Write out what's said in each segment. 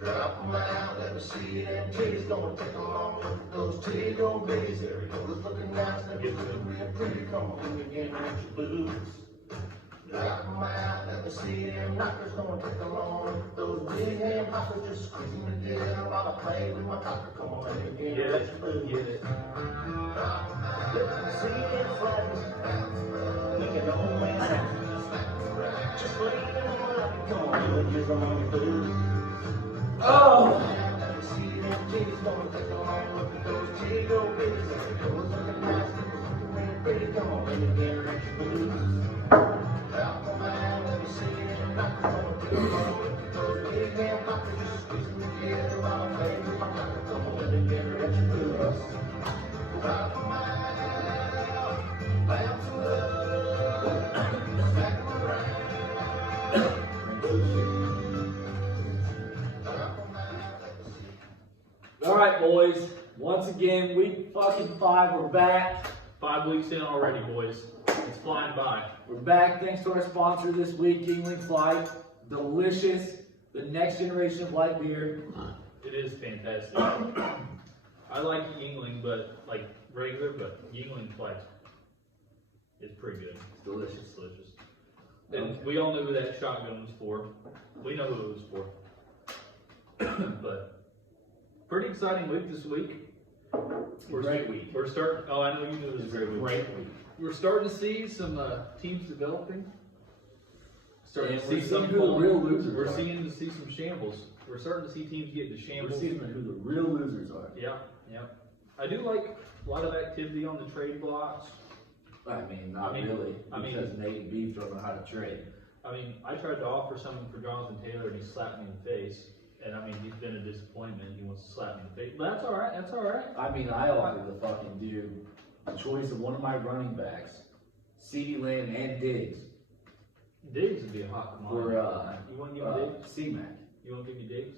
Drop 'em out, let me see them titties. Gonna take 'em on with those titty gold bitties. There it goes, looking nice, let me look real pretty. Come on, let me get your boots. Drop 'em out, let me see them knockers. Gonna take 'em on with those big hand hoppers. Just squeezing me together while I play with my cocker. Come on, let me get your boots. Let me see them flappers. Look at the old man. Just put it in my lap. Come on, let me get some on your boots. Oh! Let me see them titties. Gonna take 'em on with those titty gold bitties. There it goes, looking nice, looking real pretty. Come on, let me get your boots. Drop 'em out, let me see them knockers. Gonna take 'em on with those big hand hoppers. Just squeezing me together while I play with my cocker. Come on, let me get your boots. Drop 'em out, bounce 'em up, smack 'em around. All right, boys. Once again, week fucking 5, we're back. 5 weeks in already, boys. It's flying by. We're back thanks to our sponsor this week, Yingling Flight. Delicious. The next generation of light beer. It is fantastic. I like Yingling, but like regular, but Yingling Flex is pretty good. It's delicious. It's delicious. And we all know who that shotgun was for. We know who it was for. But pretty exciting week this week. Great week. We're starting. Oh, I know you knew it was a great week. Great week. We're starting to see some teams developing. Starting And to we're see some seeing who the real losers We're are. seeing to see some shambles. We're starting to see teams get into We're shambles. seeing who the real losers are. Yeah, yeah. I do like a lot of activity on the trade blocks. I mean, not I mean- really. I mean- Because Nate and Beef don't know how to trade. I mean, I tried to offer something for Jonathan Taylor and he slapped me in the face. And I mean, he's been a disappointment. He wants to slap me in the face. But that's all right. That's all right. I mean, I offered to fucking do the choice of one of my running backs, CeeDee Lamb and Diggs, Diggs would be a hot commodity. for You want to give me Diggs? C-Mac. You want to give me Diggs?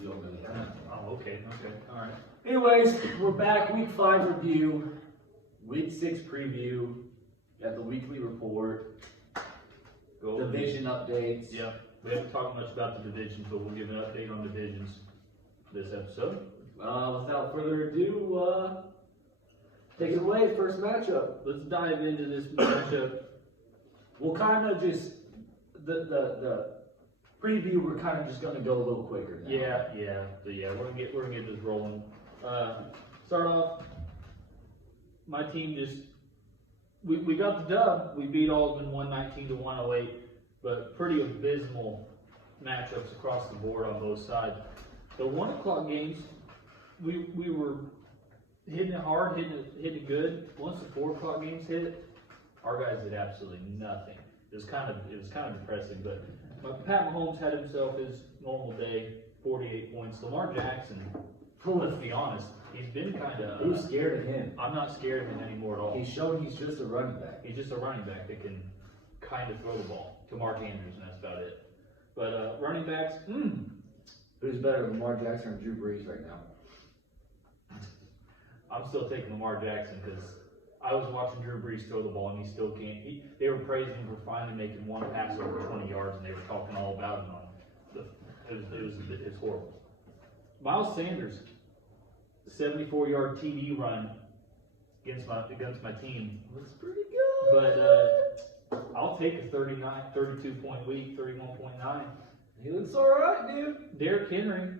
You don't really have that. Oh, okay. Okay. All right. Anyways, we're back, week 5 review, week 6 preview, got the weekly report, Go over these. division updates. Yeah. We haven't talked much about the divisions, but we'll give an update on divisions this episode. Without further ado, take it away, first matchup. Let's dive into this matchup. We'll kind of just, the preview, we're kind of just going to go a little quicker now. Yeah. We're gonna get this rolling. Start off. My team just we got the dub. We beat Aldman 119 to 108, but pretty abysmal matchups across the board on both sides. The 1 o'clock games, we were hitting it hard, hitting it good. Once the 4 o'clock games hit, our guys did absolutely nothing. It was kind of depressing, but Pat Mahomes had himself his normal day, 48 points. Lamar Jackson, let's be honest, he's been kind of. Who's scared of him? I'm not scared of him anymore at all. He's shown he's just a running back. He's just a running back that can kind of throw the ball to Mark Andrews, and that's about it. But running backs, Who's better, Lamar Jackson or Drew Brees right now? I'm still taking Lamar Jackson because I was watching Drew Brees throw the ball and he still can't. They were praising him for finally making one pass over 20 yards and they were talking all about him it was horrible. Miles Sanders, 74-yard TD run against my team. Looks pretty good. But I'll take a 32-point week, 31.9. He looks alright, dude. Derrick Henry,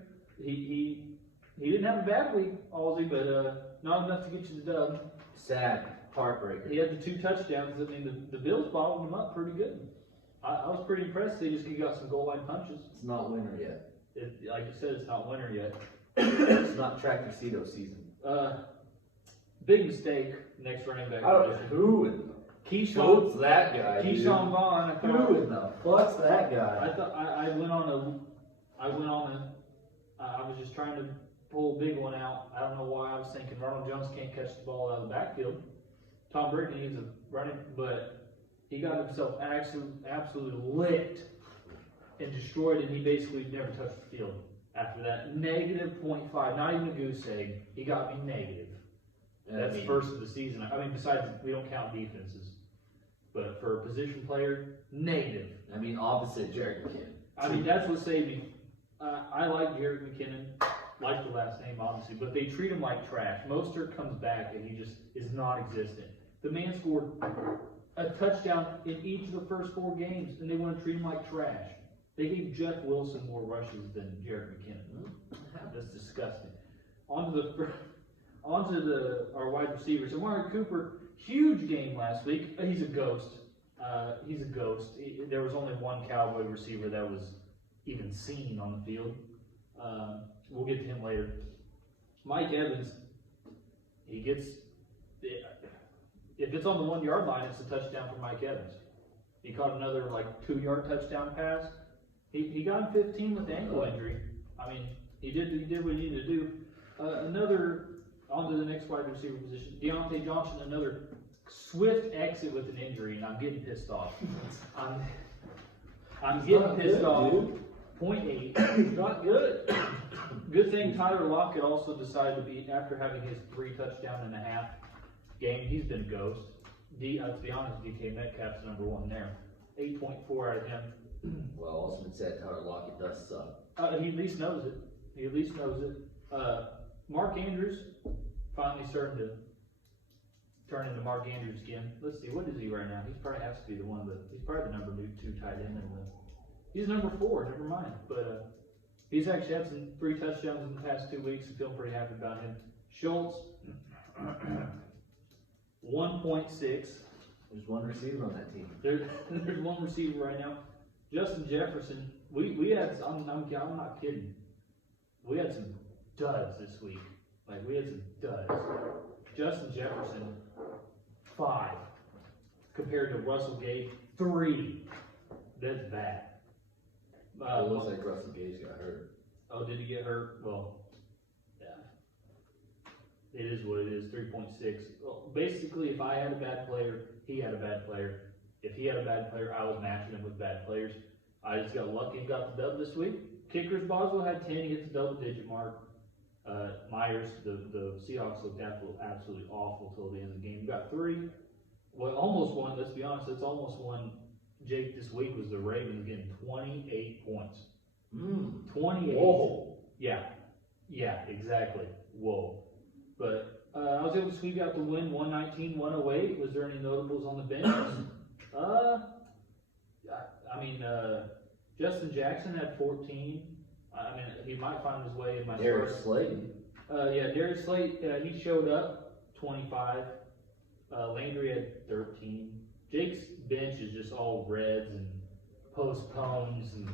he didn't have a bad week, Aussie, but not enough to get you the dub. Sad. Heartbreaker. He had the 2 touchdowns. I mean, the Bills bottled him up pretty good. I was pretty impressed. He got some goal line punches. It's not winter yet. Like you said, it's not winter yet. It's not Tractor-Cedo season. Big mistake. Next running back. Who in the fuck's that guy? Keyshawn Vaughn. Who in the fuck's that guy? I thought I was just trying to pull a big one out. I don't know why. I was thinking Ronald Jones can't catch the ball out of the backfield. Tom Brady needs a running, but he got himself absolutely licked and destroyed, and he basically never touched the field after that. -0.5, not even a goose egg. He got me negative. That's first of the season. I mean, besides, we don't count defenses. But for a position player, negative. I mean, opposite Jared McKinnon. I mean, that's what saved me. I like Jared McKinnon, like the last name obviously, but they treat him like trash. Mostert comes back and he just is non-existent. The man scored a touchdown in each of the first 4 games, and they want to treat him like trash. They gave Jeff Wilson more rushes than Jared McKinnon. That's disgusting. Onto our wide receivers. Amari Cooper, huge game last week. He's a ghost. There was only one Cowboy receiver that was even seen on the field. We'll get to him later. Mike Evans, he gets, if it's on the 1 yard line, it's a touchdown for Mike Evans. He caught another 2 yard touchdown pass. He got 15 with the ankle injury. I mean, he did what he needed to do. On to the next wide receiver position. Deontay Johnson, another swift exit with an injury, and I'm getting pissed off. I'm getting pissed off. Dude. 0.8. He's not good. Good thing Tyler Lockett also decided to be, after having his 3 touchdown and a half game, he's been a ghost. To be honest, DK Metcalf's number 1 there. 8.4 out of him. Well, also been said, Tyler Lockett does suck. He at least knows it. Mark Andrews finally starting to turn into Mark Andrews again. Let's see, what is he right now? He probably has to be the one, he's probably the number 2 tight end. He's number 4, never mind. But he's actually had some 3 touchdowns in the past 2 weeks. I'm feeling pretty happy about him. Schultz, 1.6. There's one receiver on that team. There's one receiver right now. Justin Jefferson, we had, I'm not kidding. We had some duds this week. We had some duds. Justin Jefferson, 5. Compared to Russell Gage, 3. That's bad. It looks like Russell Gage got hurt. Oh, did he get hurt? Well, yeah. It is what it is, 3.6. Well, basically, if I had a bad player, he had a bad player. If he had a bad player, I was matching him with bad players. I just got lucky and got the dub this week. Kickers, Boswell had 10, he hit the double-digit mark. Myers, the Seahawks looked absolutely awful till the end of the game. You got 3. Well, almost won, let's be honest, it's almost won. Jake, this week was the Ravens getting 28 points. 28. Whoa. Yeah, exactly. Whoa. But I was able to squeak out the win, 119-108. Was there any notables on the bench? Justin Jackson had 14. He might find his way in my Darius first. Slayton. Darius Slate, he showed up, 25. Landry had 13. Jake's bench is just all reds and postpones, and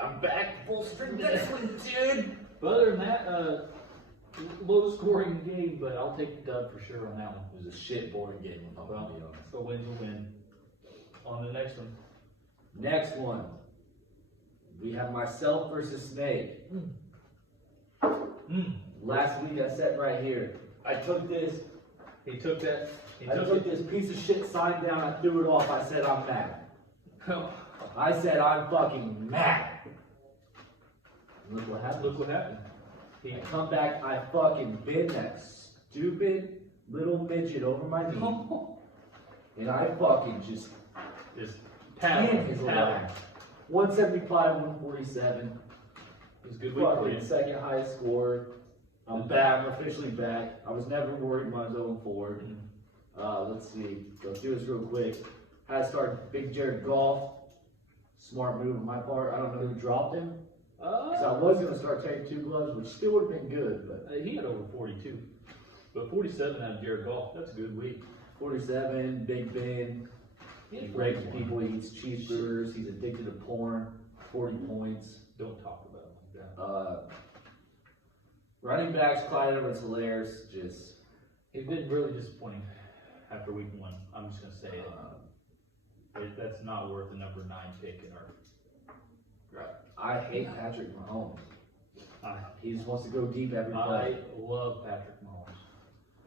I'm back full strength this week, dude. but other than that, low scoring game, but I'll take the dub for sure on that one. It was a shit boring game, if I'm gonna be honest. A win's a win. On the next one. Next one. We have myself versus Snake. Last week I sat right here. I took this. He took that. I took this piece of shit sign down. I threw it off. I said I'm mad. I said I'm fucking mad. Look what happened. Look what happened. I come back. I fucking bend that stupid little midget over my knee, and I fucking just Paddle. his ass. 175, 147. It was a good week for Fucking you. second highest score. I'm back. I'm officially back. I was never worried when I was 0-4. Let's see. Let's do this real quick. Had to start Big Jared Goff. Smart move on my part. I don't know who dropped him. Because I was going to start taking 2 gloves, which still would have been good. But He had over 42. But 47 out of Jared Goff. That's a good week. 47, Big Ben. He rapes people. He eats cheeseburgers. He's addicted to porn. 40 points. Don't talk about him like that. Running backs, Clyde Edwards-Helaire, just He's been really disappointing after week 1. I'm just going to say it. That's not worth the number 9 pick in our. I hate Patrick Mahomes. I He just wants to go deep every play. love Patrick Mahomes.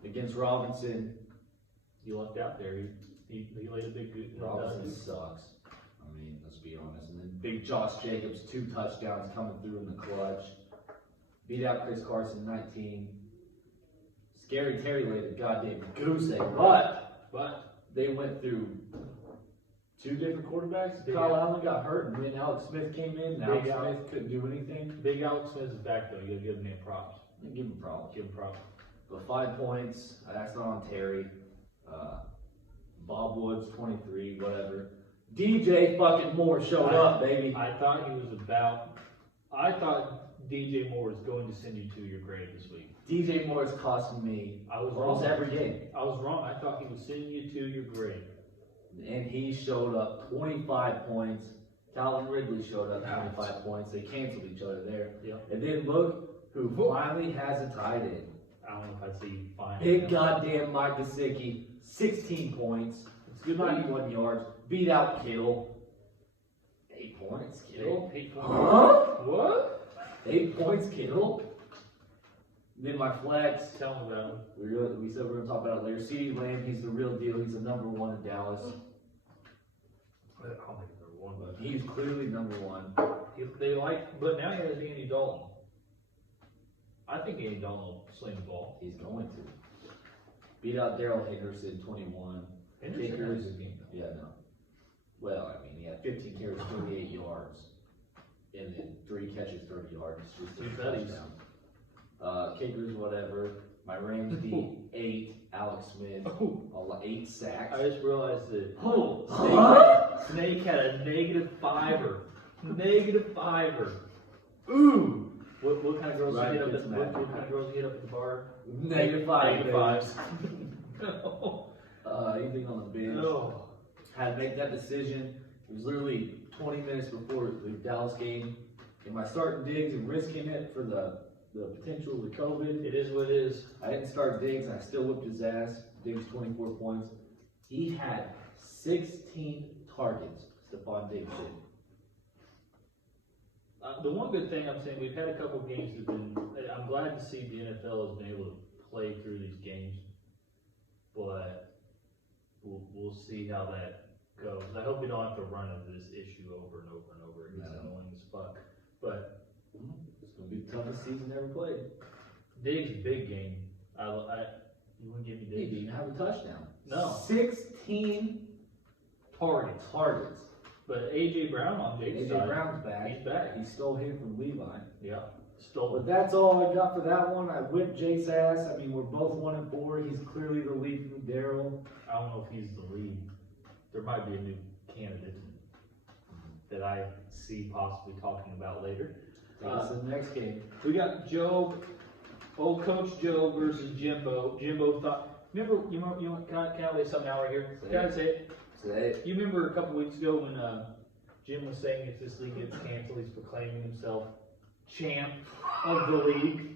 Against Robinson, You lucked out there. He laid a big good. Robinson sucks. I mean, let's be honest. And then big Josh Jacobs, 2 touchdowns coming through in the clutch. Beat out Chris Carson, 19. Scary Terry laid a goddamn goose egg, but they went through Two different quarterbacks. Big Kyle Al. Allen got hurt, and then Alex Smith came in. And Big Alex Al. Smith couldn't do anything. Big Alex Smith is back though. You gotta give him props. Give him problems. Give him props. But 5 points. That's not on Terry. Bob Woods 23, whatever. DJ fucking Moore showed up, baby. I thought DJ Moore was going to send you to your grave this week. DJ Moore is costing me I was almost wrong. every game. I was wrong. I thought he was sending you to your grave. And he showed up 25 points. Calvin Ridley showed up 25 points. They canceled each other there. Yep. And then look who finally has a tight end. I don't know if I'd see fine. Big goddamn Mike Gesicki, 16 points. It's good. 91 yards. Beat out Kittle. 8 points, Kittle. 8 points. Huh? What? 8 points, Kittle. Then my flex. Tell me about it. We said we were going to talk about it later. CeeDee Lamb, he's the real deal. He's the number 1 in Dallas. I don't think it's number one, but He's clearly number 1. they like. But now he has Andy Dalton. I think Andy Dalton will sling the ball. He's going to. Beat out Daryl Henderson, 21. Henderson Kickers. has a good game, though. Yeah, no. Well, I mean, he had 15 carries, 28 yards. And then 3 catches, 30 yards. Just a Two tutties. touchdown. Kickers, whatever. My Rams beat 8. Alex Smith, 8 sacks. I just realized that Oh, Snake had a -5er. -5er. Ooh. What kind of girls Right, you get up it's at mad. what kind of girls you get up at the bar? -5. -5s. Anything on the bench. No. Had to make that decision. It was literally 20 minutes before the Dallas game. Am I starting Diggs and risking it for the potential of the COVID? It is what it is. I didn't start Diggs, and I still whipped his ass. Diggs 24 points. He had 16 targets. Stephon Diggs did. The one good thing I'm saying, we've had a couple games that have been. I'm glad to see the NFL has been able to play through these games, but we'll see how that goes. I hope we don't have to run into this issue over and over and over. It gets No. annoying as fuck. But It's going to be the toughest season ever played. Diggs' big game. You wouldn't give me He Diggs. didn't have a touchdown. No. 16 Targets. targets. But AJ Brown on Diggs' AJ side, Brown's back. he's back. He stole him from Levi. Yeah, stole But it. that's all I got for that one. I whipped Jace ass. I mean, we're both 1-4. He's clearly the lead from Daryl. I don't know if he's the lead. There might be a new candidate that I see possibly talking about later. Take us to the next game. We got Joe, old Coach Joe versus Jimbo. Jimbo thought. Remember, can I lay something out right here? Say Can I it. say it? Today, You remember a couple weeks ago when Jim was saying if this league gets canceled, he's proclaiming himself champ of the league.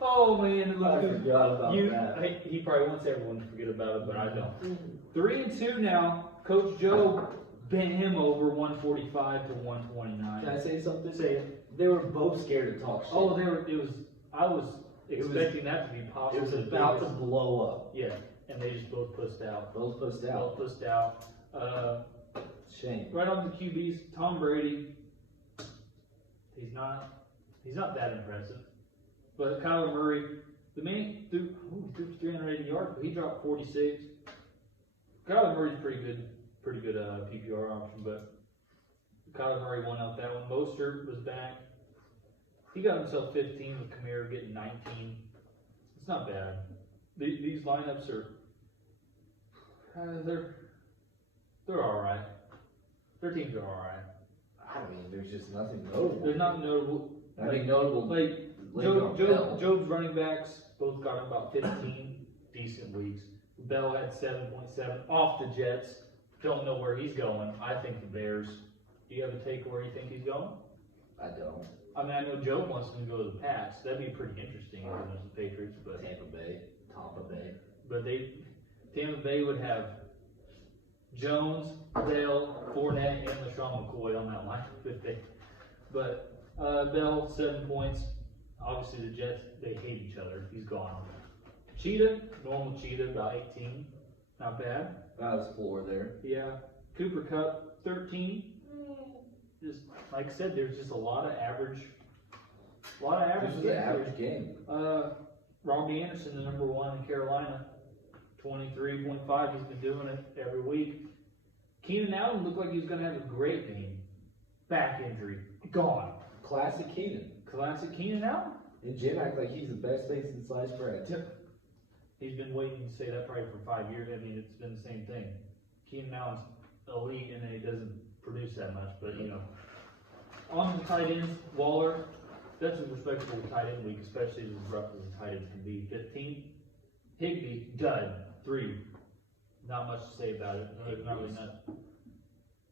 Oh man, it I looks good. forgot about that. He probably wants everyone to forget about it, but I don't. 3-2 now. Coach Joe bent him over 145 to 129. Can I say something? Say it. They were both scared to talk shit. Oh, I was expecting that to be it possible. was about to blow up. Yeah, and they just both pushed out. Both pushed Both out. pushed out. Shame. Right on the QBs, Tom Brady. He's not that impressive. But Kyler Murray, the man threw 380 yards, but he dropped 46. Kyler Murray's pretty good PPR option, but Kyler Murray won out that one. Mostert was back. He got himself 15 with Kamara getting 19. It's not bad. These lineups are they're all right. Their teams are all right. I mean, there's just nothing notable. They're not notable. Nothing notable. Like Le'Veon Bell. Job's running backs both got about 15 decent weeks. Bell had 7.7 off the Jets. Don't know where he's going. I think the Bears. Do you have a take where you think he's going? I don't. I mean, I know Joe wants him to go to the Pats. That'd be pretty interesting if it was the Patriots, but Tampa Bay. Tampa Bay would have Jones, Bell, Fournette, and LaShawn McCoy on that line. But Bell 7 points. Obviously, the Jets they hate each other. He's gone. Cheetah, normal Cheetah, about 18. Not bad. That was 4 there. Yeah. Cooper Cup 13. Just like I said, there's just a lot of average. This was an games. average game. Robbie Anderson, the number 1 in Carolina, 23.5. He's been doing it every week. Keenan Allen looked like he was going to have a great game. Back injury. Gone. Classic Keenan. Classic Keenan Allen. And Jim act like he's the best face in sliced bread. He's been waiting to say that probably for 5 years. I mean, it's been the same thing. Keenan Allen's elite, and then he doesn't produce that much. But, you know, on the tight ends, Waller, that's a respectable tight end week, especially as rough as a tight end can be. 15. Higbee, dud, 3. Not much to say about it. No, not really not.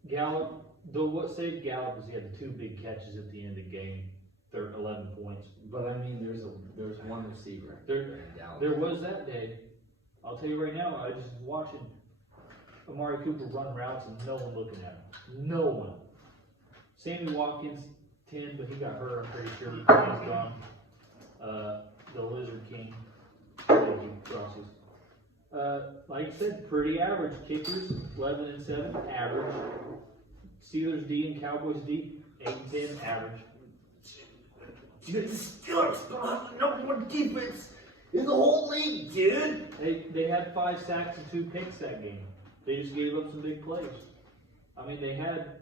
Gallup, though what saved Gallup is he had the 2 big catches at the end of the game, 11 points. But I mean, there's one receiver. There was that day. I'll tell you right now, I just was watching Amari Cooper run routes and no one looking at him. No one. Sammy Watkins, 10, but he got hurt, I'm pretty sure. He's gone. The Lizard King. Thank you, crosses. Like I said, pretty average. Kickers, 11 and 7, average. Steelers D and Cowboys D, 8 and 10, average. Dude, the Steelers got the number 1 defense in the whole league, dude. They had 5 sacks and 2 picks that game. They just gave up some big plays. I mean, they had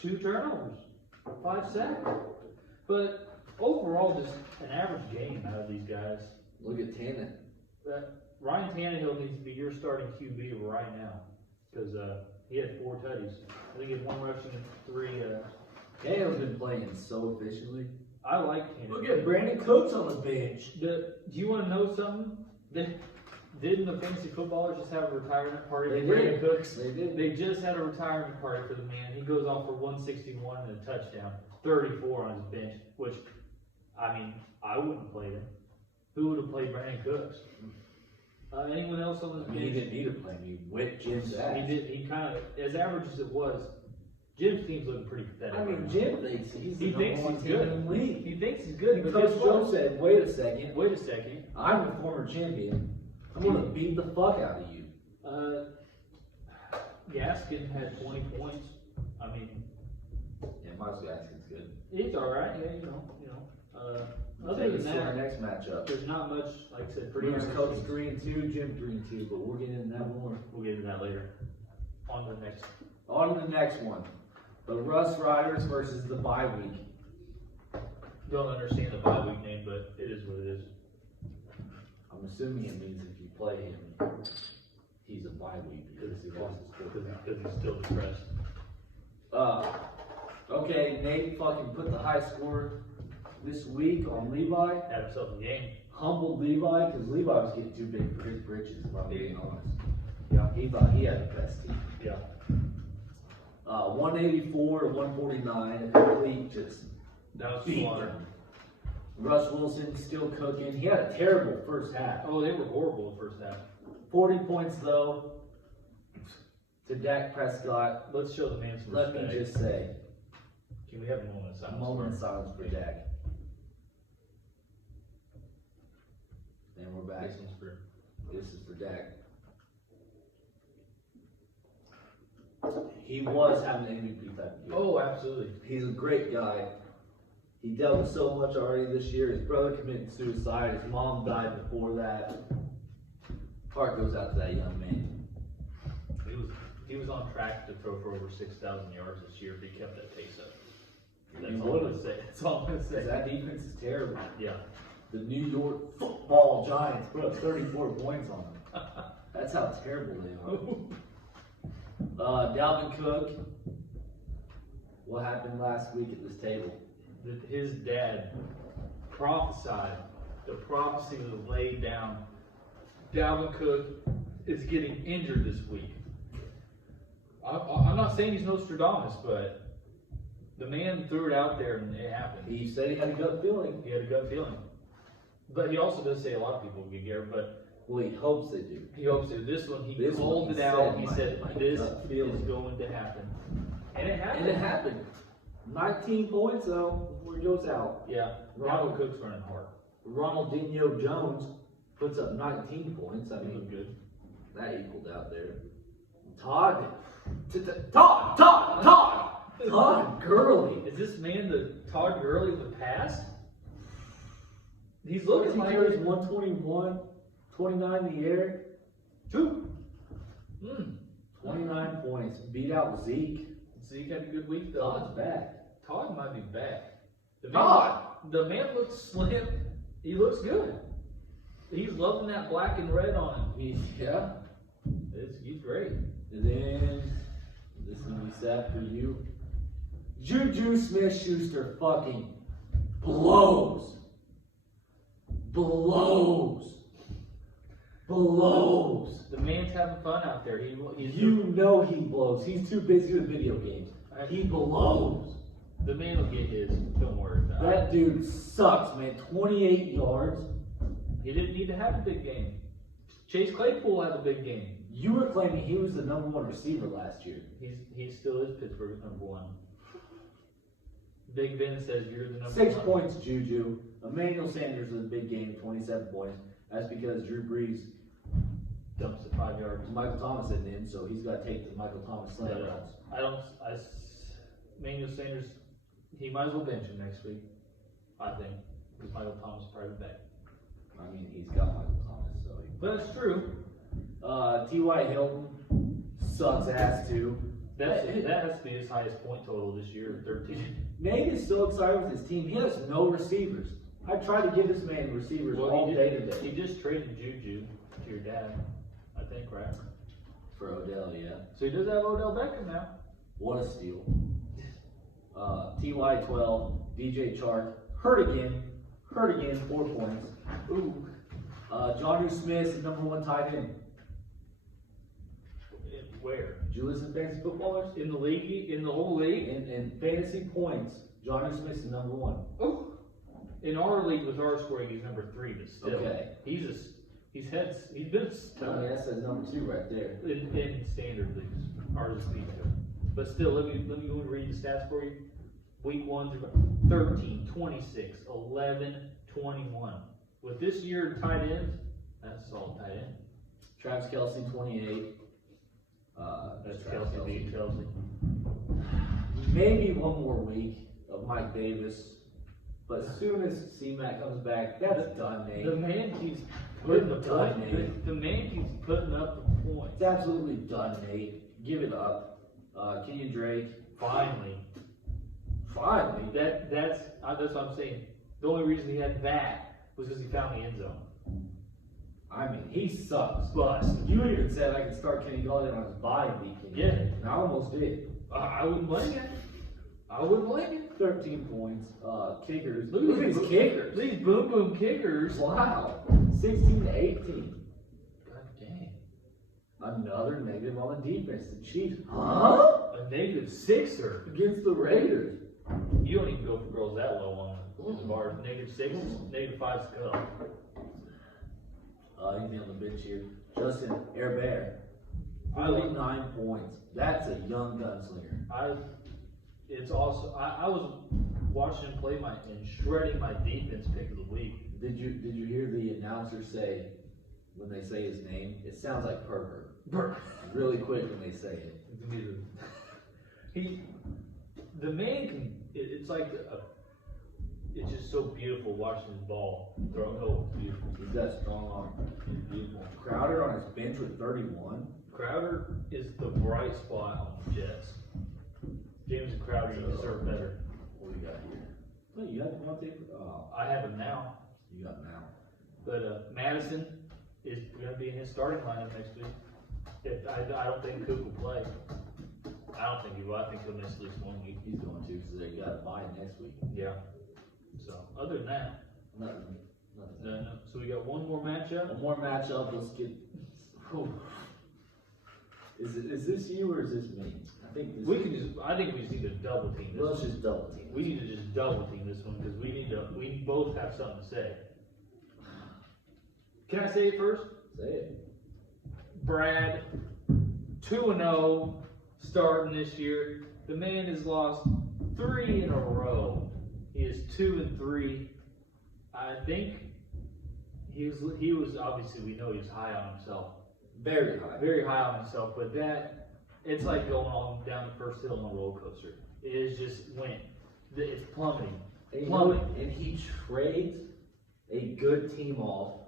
2 turnovers, 5 sacks. But overall, just an average game out of these guys. Look at Tannehill. Ryan Tannehill needs to be your starting QB right now because he had 4 tutties. I think he had 1 rushing and 3. Tannehill's been playing so efficiently. I like Tannehill. Look at Brandon Cooks on the bench. Do you want to know something? Didn't the fantasy footballers just have a retirement party They for Brandon did. Cooks? They did. They just had a retirement party for the man. He goes off for 161 and a touchdown, 34 on his bench, which, I mean, I wouldn't have played him. Who would have played Brandon Cooks? Anyone else on this I bench? mean, he didn't need to play me. Whipped Jim's ass. He did. He kind of, as average as it was, Jim's team's looking pretty pathetic. I mean, right now. Jim thinks he's He the thinks number 1 he's team good. in the league. He thinks he's good, but Coach guess Joe what? said, wait a second. Wait a second. I'm the former champion. I'm going to beat the fuck out of you. Gaskin had 20 points. I mean, Yeah, Miles Gaskin's good. he's all right. Yeah, you know. Other Take than us to our that, next matchup. there's not much. Like I said, pretty Bruce average. Coach 3-2, Jim 3-2, but we'll get into that more. We'll get into that later. On to the next. On to the next one. The Russ Riders versus the bye week. Don't understand the bye week name, but it is what it is. I'm assuming it means if you play him, he's a bye week because he lost his quarterback. Because he's still depressed. Okay, Nate fucking put the high score this week on Levi. Had himself a game. Humbled Levi because Levi was getting too big for his britches, if I'm being honest. Yeah. He thought he had the best team. Yeah. 184 to 149, a complete just That was beat slaughter. them. Russ Wilson still cooking. He had a terrible first half. Oh, they were horrible the first half. 40 points though to Dak Prescott. Let's show the man some Let respect. me just say, Can we have a moment of a silence? moment of silence for Dak. And we're back. This one's for This is for Dak. He was having an MVP type of year. Oh, absolutely. He's a great guy. He dealt with so much already this year. His brother committed suicide. His mom died before that. Heart goes out to that young man. He was on track to throw for over 6,000 yards this year if he kept that pace up. That's He all I'm would. gonna say. That's all I'm gonna say. Because that defense is terrible. Yeah. The New York Football Giants put up 34 points on them. That's how terrible they are. Dalvin Cook. What happened last week at this table? His dad prophesied, the prophecy was laid down. Dalvin Cook is getting injured this week. I'm not saying he's Nostradamus, but the man threw it out there and it happened. He said he had a gut feeling. He had a gut feeling. But he also does say a lot of people get Garrett, but Well, he hopes they do. he hopes to. This one, he This one called he it out. said, He my- said, my this gut is feeling. going to happen. And it happened. And it happened. 19 points though before he goes out. Yeah, Dalvin Cook's running hard. Ronaldinho Jones puts up 19 points. I He mean, looked good. that equaled out there. Todd Gurley. Is this man the Todd Gurley of the past? He's 14 looking like carries, 121, 29 in the air. 2. 29 points. Beat out Zeke. Zeke had a good week though. Todd's back. Todd might be back. Todd! The man looks slim. He looks good. He's loving that black and red on him. Yeah. He's great. And then, this is gonna be sad for you. Juju Smith-Schuster fucking blows. Blows. The man's having fun out there. He's You know he blows. He's too busy with video games. He blows. the man will get his. Don't worry about it. That dude sucks, man. 28 yards. He didn't need to have a big game. Chase Claypool had a big game. You were claiming he was the #1 receiver last year. He still is Pittsburgh's #1. Big Ben says you're the number 6 one. points, Juju. Emmanuel Sanders was a big game, 27 points. That's because Drew Brees, Dumps at 5 yards. Michael Thomas isn't in, so he's got to take the Michael Thomas slant routes. Emmanuel Sanders, he might as well bench him next week. I think. Because Michael Thomas is probably back. I mean, he's got Michael Thomas, so he... But it's true. T.Y. Hilton sucks ass too. That has to be his highest point total this year, 13. Nate is so excited with his team. He has no receivers. I tried to give this man receivers all day today. He just traded Juju to your dad, I think, right? For Odell, yeah. So he does have Odell Beckham now. What a steal. T.Y. 12, DJ Chark, hurt again, 4 points. Ooh. Jonnu Smith is #1 tight end. Where? Did you listen to fantasy footballers? In the league, in the whole league? In fantasy points, Jonnu Smith is #1. Oh. In our league with our scoring, he's #3, but still. Okay. He's been Oh, stud yeah, that says #2 right there. in standard leagues. Ours is B2. But still, let me go and read the stats for you. Week 1 through 13, 26, 11, 21. With this year in tight ends, that's a solid tight end. Travis Kelce, 28. That's Travis Kelsey being Kelsey. Maybe one more week of Mike Davis. But as soon as C-Mac comes back, that's done, Nate. The man keeps putting the Done, point. Nate. The man keeps putting up the points. It's absolutely done, Nate. Give it up. Kenyon Drake, Finally. finally. That's what I'm saying. The only reason he had that was because he found the end zone. I mean, he sucks. Bust. You even said I could start Kenny Galladay on his bye week. Yeah. And I almost did. I wouldn't blame you. I wouldn't blame you. 13 points. Kickers. Look at these these kickers. These boom boom kickers. Wow. 16 to 18. God dang. Another negative on the defense. The Chiefs. Huh? A -6er. Against the Raiders. You don't even go for girls that low on the bars. -6, -5's go. He's on the bench here. Justin Herbert. I like- 9 points. That's a young gunslinger. It's also I was watching him play and shredding my defense pick of the week. Did you hear the announcer say when they say his name? It sounds like pervert. Really quick when they say it. The man can. It's like it's just so beautiful watching his ball throw. Oh, it's beautiful. He's got a strong arm. It's beautiful. Crowder on his bench with 31. Crowder is the bright spot on the Jets. James and Crowder, you deserve better. What do we got here? Oh, you got Devontae? Oh, I have him now, you got him now. but Madison is going to be in his starting lineup next week. I don't think Cook will play. I don't think he will. I think he'll miss at least 1 week. He's going to because they got a bye next week. Yeah. So other than that, Nothing. no. So we got one more matchup. One more matchup. Let's get. Whew. Is this you or is this me? I think this. We can just. I think we just need to double team this. Let's one. just double team. We need to just double team this one because we both have something to say. Can I say it first? Say it. Brad, 2-0, starting this year. The man has lost 3 in a row. He is 2-3. I think he was obviously, we know he's high on himself. Very high. Very high on himself, but it's like going on down the first hill on a roller coaster. It is just it's plummeting. And, you know, and he trades a good team off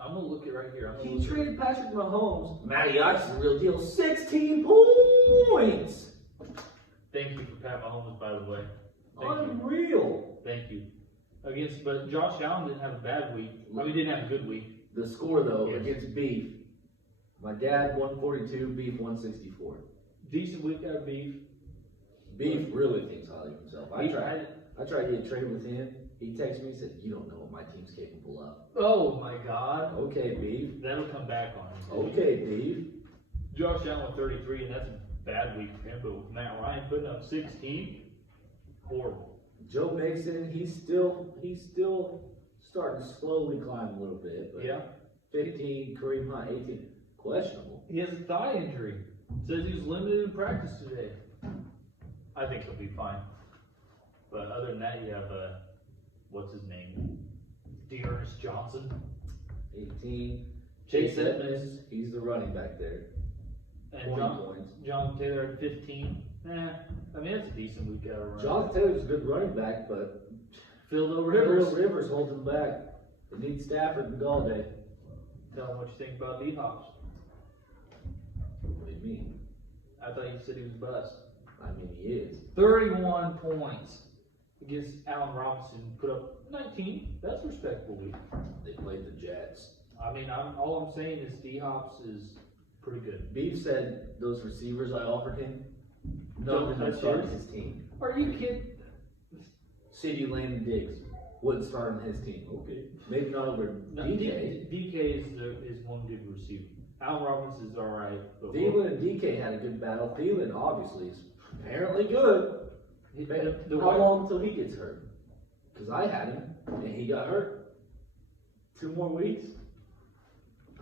I'm gonna look it right here. I'm gonna He look traded Patrick Mahomes. Matty Ice is the real deal. 16 points. Thank you for Pat Mahomes, by the way. Thank you. Unreal. Thank you. But Josh Allen didn't have a bad week. I mean, he didn't have a good week. The score though Yes. against Beef. My dad 142, Beef 164. Decent week out of Beef. Beef really thinks highly of himself. I He tried had- to get traded with him. He texted me and said, "You don't know what my team's capable of." Oh my God. Okay, Beef. That'll come back on him. Okay, Beef. Josh Allen with 33, and that's a bad week for him. But with Matt Ryan putting up 16, horrible. Joe Mixon, he's still starting to slowly climb a little bit. But Yeah. 15, Kareem Hunt 18. Questionable. He has a thigh injury. Says he was limited in practice today. I think he'll be fine. But other than that, you have what's his name? Dearness Johnson. 18. Chase Edmonds. He's the running back there. And 20 John, points. John Taylor at 15. I mean, that's a decent week out of run. Jonathan Taylor's a good running back, but Phil Rivers. Rivers holds him back. They need Stafford and Galladay. Tell him what you think about D Hops. What do you mean? I thought you said he was bust. I mean, he is. 31 points against Allen Robinson. Put up 19. That's a respectable week. They played the Jets. I mean, all I'm saying is D Hops is pretty good. Beef said those receivers I offered him, none Don't of them touch started yours? his team. Are you kidding? CeeDee Lamb and Diggs wouldn't start on his team. Okay. Maybe not over No, DK. DK is one good receiver. Allen Robinson is all right. But Thielen and DK had a good battle. Thielen obviously is apparently good. How long until he gets hurt? Because I had him and he got hurt. 2 more weeks?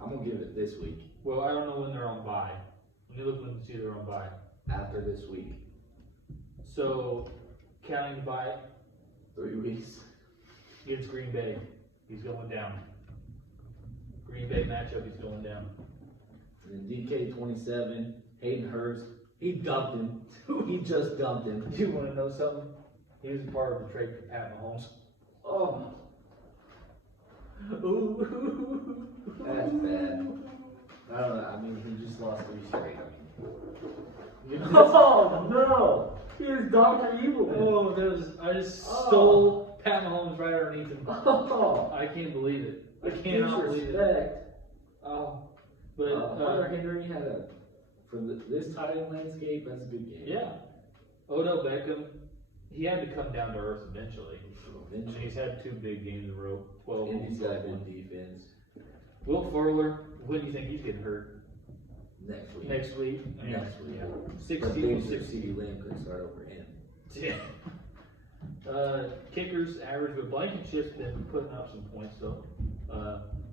I'm going to give it this week. Well, I don't know when they're on bye. Let me look when see they're on bye. After this week. So, counting the bye 3 weeks. against Green Bay, he's going down. Green Bay matchup, he's going down. And then DK 27, Hayden Hurst. He dumped him. He just dumped him. Do you want to know something? He was a part of the trade for Pat Mahomes. Oh, Ooh. that's bad. I don't know. I mean, he just lost 3 straight. Oh, no. He is Dr. Evil. Oh, I just stole Pat Mahomes right underneath him. Oh, I can't believe it. I cannot believe it. Disrespect. Oh, but Hunter Henry had for this tight end landscape, that's a good game. yeah, Odell Beckham, he had to come down to earth eventually. I mean, he's had 2 big games in a row. 12. And he's got good defense Will Furler, when do you think he's getting hurt? next week. Next week. Next week. Yeah. But 60. Diggs or CeeDee Lamb could start over him. Yeah. Kickers average, but Blankenship's been putting up some points though.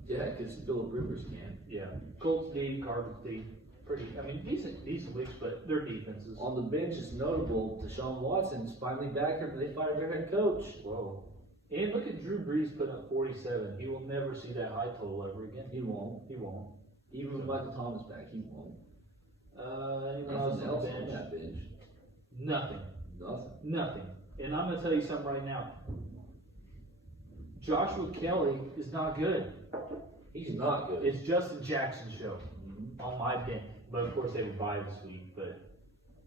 Yeah, because Phillip Rivers can. Yeah. Colts D, Cardinals D. Pretty, I mean, decent weeks, but their defenses. On the bench, it's notable Deshaun Watson's finally back after they fired their head coach. Whoa. And look at Drew Brees putting up 47. He will never see that high total ever again. He won't. He won't. Even with Michael Thomas back, he won't. Anyone else Nothing on else the on bench? that bench. Nothing. Nothing. Nothing. And I'm going to tell you something right now. Joshua Kelly is not good. He's not good. It's Justin Jackson's show Mhm. on my bench. But of course they would buy this week. But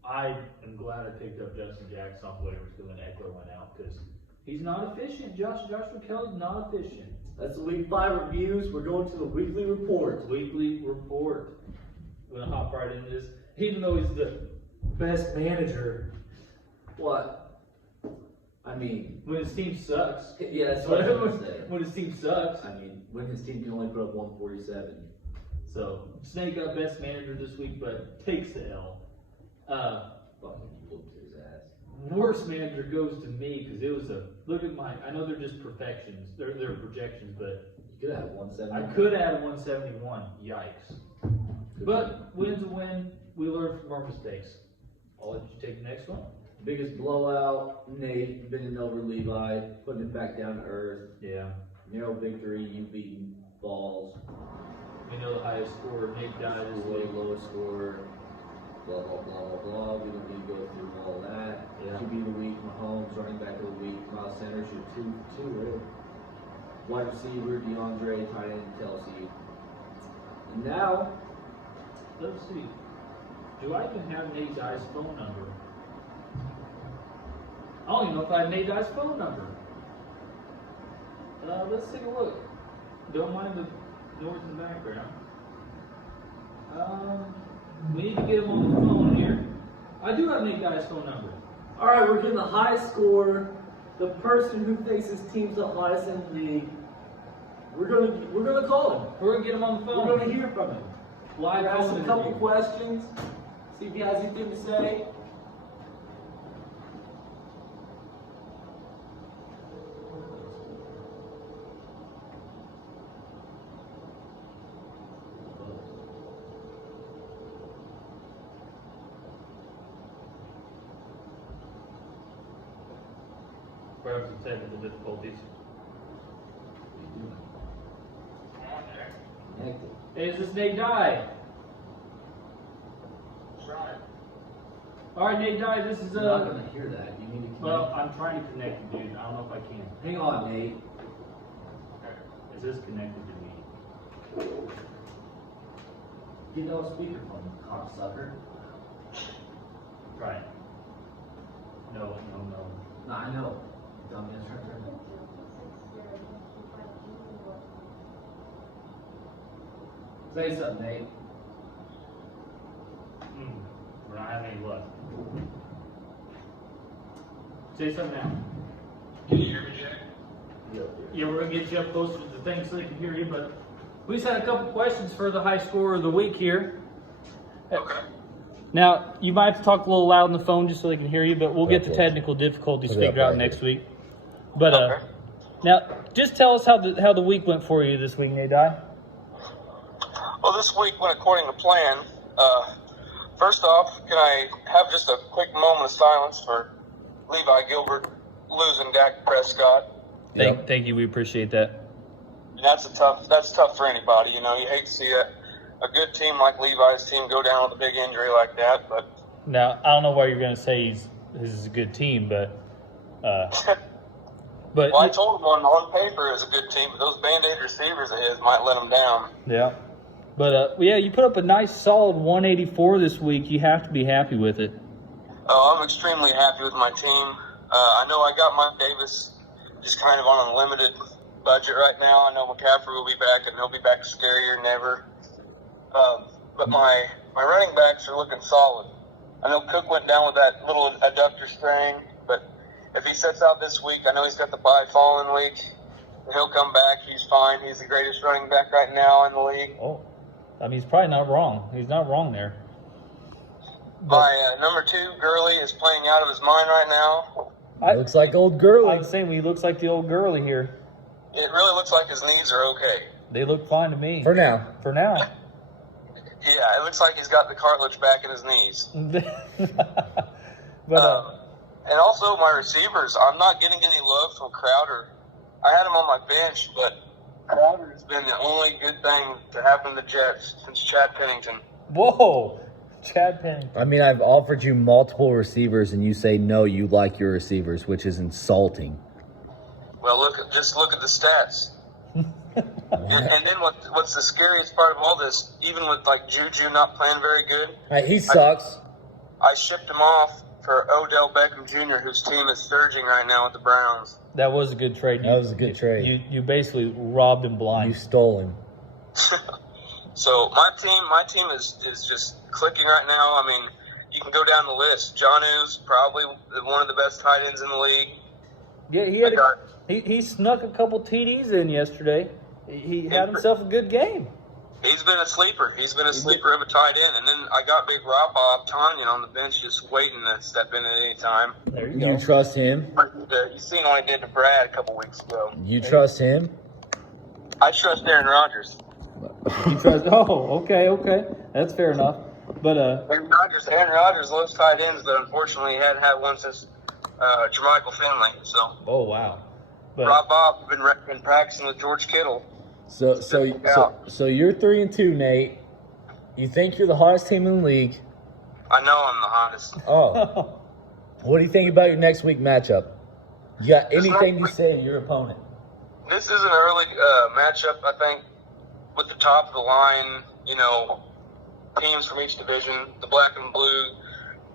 I am glad I picked up Justin Jackson off waivers because when Eckler went out because he's not efficient. Joshua Kelly's not efficient. That's the week 5 reviews. We're going to the weekly report. Weekly report. We're gonna hop right into this. Even though he's the best manager, What? I mean, when his team sucks. yeah, that's what I was going to say. When his team sucks. I mean, when his team can only put up 147. So Snake got best manager this week, but takes the L. Fucking whooped his ass. Worst manager goes to me because it was look at mine. I know they're just perfections. They're projections, but You could have 170. I could add 171. Yikes. But win's a win. We learn from our mistakes. I'll let you take the next one. Biggest blowout, Nate bending over Levi, putting it back down to earth. Yeah. Narrow victory, you beating balls. We know the highest scorer, Nate died this Way week. lowest score. Blah blah blah blah blah. We don't need to go through all that. Yeah. QB of the week, Mahomes, running back of the week, Miles Sanders, your two really. wide receiver DeAndre, tight end Kelsey. And now, Let's see. Do I even have Nate Dye's phone number? I don't even know if I have Nate Dye's phone number. Let's take a look. Don't mind the noise in the background. We need to get him on the phone here. I do have Nate Dye's phone number. All right, we're getting the high score. The person who thinks his team's the highest in the league. We're gonna call him. We're gonna get him on the phone. We're gonna hear from him. Live We're gonna ask phone him a couple interview. questions. See if he has anything to say. We're having some technical difficulties. connected. Hey, is this Nate Dye? All right, Nate Dye, this is You're not gonna hear that. You need to connect. Well, I'm trying to connect, dude. I don't know if I can. Hang on, Nate. Is this connected to me? Get no speakerphone, cocksucker. Right. No. No, I know. Dumbass right there. Say something, Nate. We're not having any luck. Say something now. Can you hear me, Jack? Yeah, we're gonna get you up closer to the thing so they can hear you, but we just had a couple questions for the high scorer of the week here. Okay. Now, you might have to talk a little loud on the phone just so they can hear you, but we'll get the Okay. technical difficulties Put it up figured out right next week. But Okay. now, just tell us how the week went for you this week, Nate Dye. Well, this week went according to plan. First off, can I have just a quick moment of silence for Levi Gilbert losing Dak Prescott? Yep. Thank you. We appreciate that. That's tough for anybody. You know, you hate to see a good team like Levi's team go down with a big injury like that. But Now, I don't know why you're going to say this is a good team, but well, I told him on paper it was a good team, but those Band-Aid receivers of his might let him down. yeah. But yeah, you put up a nice solid 184 this week. You have to be happy with it. Oh, I'm extremely happy with my team. I know I got Mike Davis just kind of on a limited budget right now. I know McCaffrey will be back, and he'll be back scarier than ever. But my running backs are looking solid. I know Cook went down with that little adductor strain, but if he sets out this week, I know he's got the bye following week. He'll come back. He's fine. He's the greatest running back right now in the league. Oh, I mean, he's probably not wrong. He's not wrong there. My number 2, Gurley, is playing out of his mind right now. Looks like old Gurley. I'm saying he looks like the old girly here. It really looks like his knees are okay. They look fine to me. For now. For now. Yeah, it looks like he's got the cartilage back in his knees. But And also my receivers, I'm not getting any love from Crowder. I had him on my bench, but Crowder has been the only good thing to happen to the Jets since Chad Pennington. whoa, Chad Pennington. I mean, I've offered you multiple receivers, and you say no, you like your receivers, which is insulting. Well, just look at the stats. and then what's the scariest part of all this? Even with like Juju not playing very good, He sucks. I shipped him off for Odell Beckham Jr., whose team is surging right now with the Browns. That was a good trade. That was a good trade. You basically robbed him You blind. stole him. So my team is just clicking right now. I mean, you can go down the list. Jonnu's probably one of the best tight ends in the league. Yeah, he snuck a couple TDs in yesterday. He had himself a good game. He's been a sleeper. He's been a sleeper of a tight end. And then I got big Rob Tanyan on the bench just waiting to step in at any time. There you You go. trust him? You seen what he did to Brad a couple weeks ago. You trust him? I trust Aaron Rodgers. You trust? Oh, okay, that's fair enough. But Aaron Rodgers loves tight ends, but unfortunately he hadn't had one since Jermichael Finley. So oh wow. But Rob Bob been practicing with George Kittle. So you're 3-2, Nate. You think you're the hottest team in the league. I know I'm the hottest. Oh. What do you think about your next week matchup? You got anything to say to your opponent? this is an early matchup, I think, with the top of the line, teams from each division, the black and blue,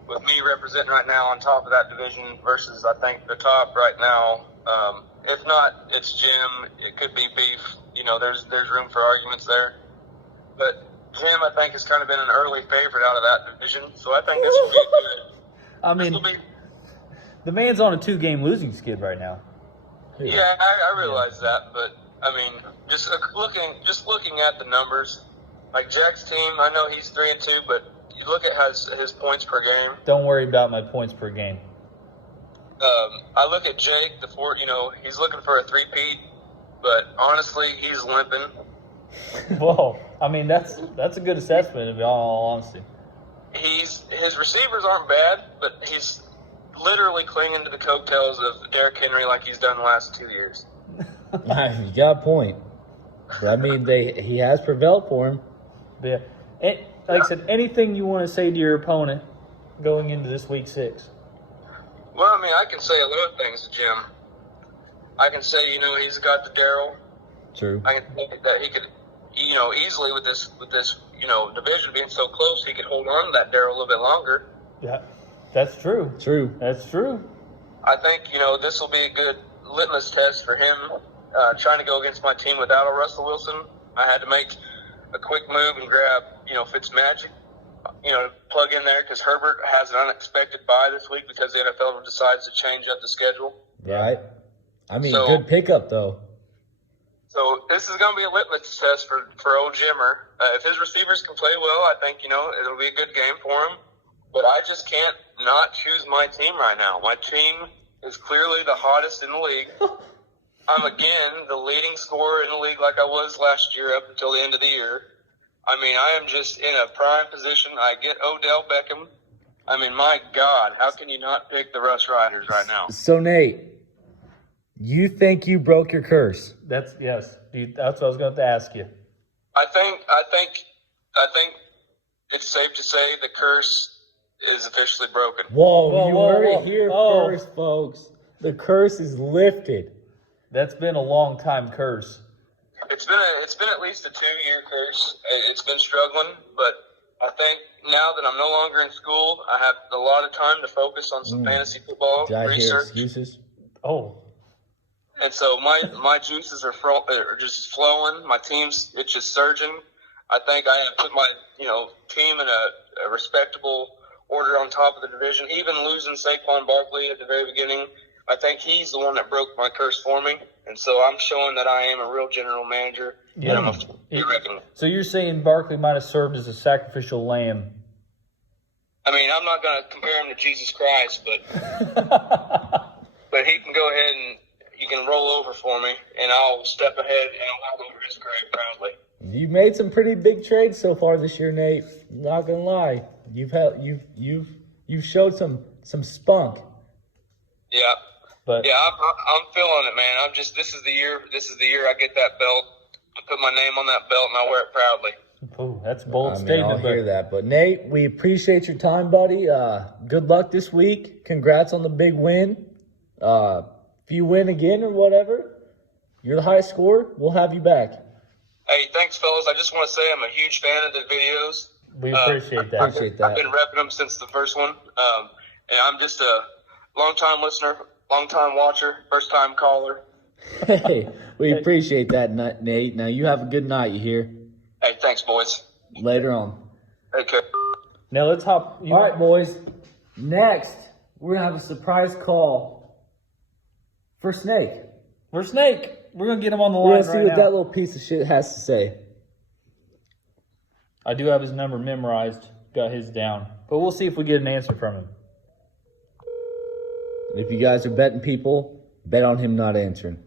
with me representing right now on top of that division versus, I think, the top right now. If not, it's Jim. It could be Beef. There's room for arguments there. But Jim, I think, has kind of been an early favorite out of that division. So I think this will be good. I This mean, will be, the man's on a 2-game losing skid right now. yeah, I realize that. But, I mean, just looking at the numbers, like Jack's team, I know he's 3-2, but you look at his points per game. Don't worry about my points per game. I look at Jake, he's looking for a three-peat, but honestly, he's limping. Whoa. I mean, that's a good assessment, in all honesty. His receivers aren't bad, but he's literally clinging to the coattails of Derrick Henry like he's done the last 2 years. You got a point. But I mean, he has prevailed for him. But yeah. Like I said, anything you want to say to your opponent going into this week 6? Well, I mean, I can say a lot of things to Jim. I can say, he's got the Darryl. True. I can think that he could, easily with this, division being so close, he could hold on to that Darryl a little bit longer. Yeah, that's true. True. That's true. I think, this will be a good litmus test for him trying to go against my team without a Russell Wilson. I had to make a quick move and grab, Fitzmagic, plug in there because Herbert has an unexpected bye this week because the NFL decides to change up the schedule. Right. I mean, So- good pickup, though. So this is going to be a litmus test for old Jimmer. If his receivers can play well, I think, it'll be a good game for him. But I just can't not choose my team right now. My team is clearly the hottest in the league. I'm, again, the leading scorer in the league like I was last year up until the end of the year. I mean, I am just in a prime position. I get Odell Beckham. I mean, my God, how can you not pick the Rush Riders right now? So, Nate, you think you broke your curse? That's what I was going to ask you. I think it's safe to say the curse is officially broken. Whoa, you whoa, heard whoa. it here Oh. first, folks. The curse is lifted. That's been a long time curse. It's been at least a 2-year curse. It's been struggling, but I think now that I'm no longer in school, I have a lot of time to focus on some fantasy football Did I hear research. excuses? Oh, And so my juices are just flowing. My team's it's just surging. I think I have put my team in a respectable order on top of the division. Even losing Saquon Barkley at the very beginning, I think he's the one that broke my curse for me. And so I'm showing that I am a real general manager. Yeah. And I'm a be reckoned with. so you're saying Barkley might have served as a sacrificial lamb? I mean, I'm not going to compare him to Jesus Christ, but he can go ahead and you can roll over for me, and I'll step ahead and I'll walk over his grave proudly. You made some pretty big trades so far this year, Nate. Not gonna lie, you've showed some spunk. Yeah. But Yeah, I'm feeling it, man. This is the year I get that belt. I put my name on that belt and I wear it proudly. ooh, that's a bold I mean, statement. I'll but hear that, but Nate, we appreciate your time, buddy. Good luck this week. Congrats on the big win. If you win again or whatever, you're the highest scorer. We'll have you back. Hey, thanks, fellas. I just want to say I'm a huge fan of the videos. we appreciate that. Appreciate that. I've been repping them since the first one. And I'm just a long-time listener, long-time watcher, first-time caller. Hey, we appreciate that, Nate. Now you have a good night. You hear? Hey, thanks, boys. Later on. Take care. Now let's hop. All right, boys. Next, we're gonna have a surprise call for Snake. We're Snake. We're gonna get him on the We're line gonna see right what now. that little piece of shit has to say. I do have his number memorized. Got his down. But we'll see if we get an answer from him. And if you guys are betting people, bet on him not answering.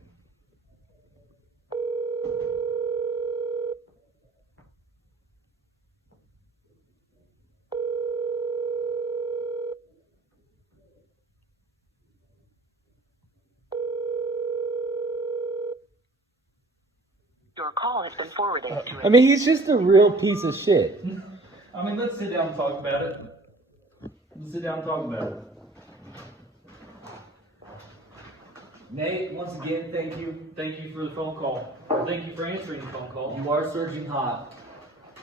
Your call has been forwarded to I mean, he's just a real piece of shit. I mean, let's sit down and talk about it. Nate, once again, thank you. Thank you for the phone call. Or thank you for answering the phone call. You are surging hot.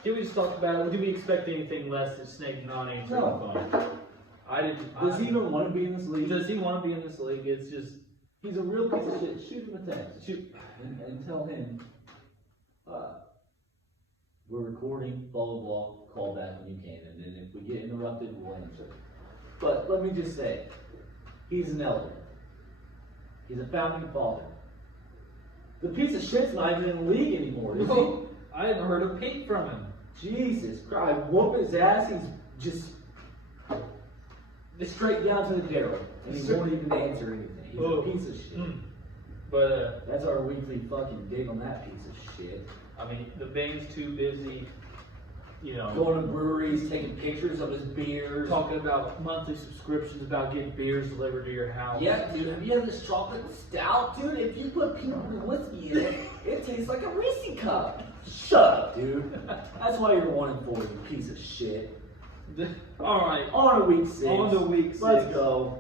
Did we just talk about it? Did we expect anything less than Snake not answering No. the phone? I didn't. Does he even want to be in this league? Does he want to be in this league? It's just, He's a real piece of shit. Shoot him a text. Shoot and tell him, we're recording, blah blah blah. Call back when you can, and then if we get interrupted, we'll answer. But let me just say, he's an elder. He's a founding father. The piece of shit's not even in the league anymore, is he? I haven't heard a peep from him. Jesus Christ, whoop his ass. He's just straight down to the Daryl, and he won't even answer anything. He's a piece of shit. But That's our weekly fucking dig on that piece of shit. I mean, the Bane's too busy, you know, Going to breweries, taking pictures of his beers. talking about monthly subscriptions, about getting beers delivered to your house. Yeah, dude, have you had this chocolate stout? Dude, if you put Peterbilt whiskey in it, it tastes like a Reese cup. Shut up, dude. That's why you're 1-4, you piece of shit. All right, On to week 6. On to week 6. Let's go.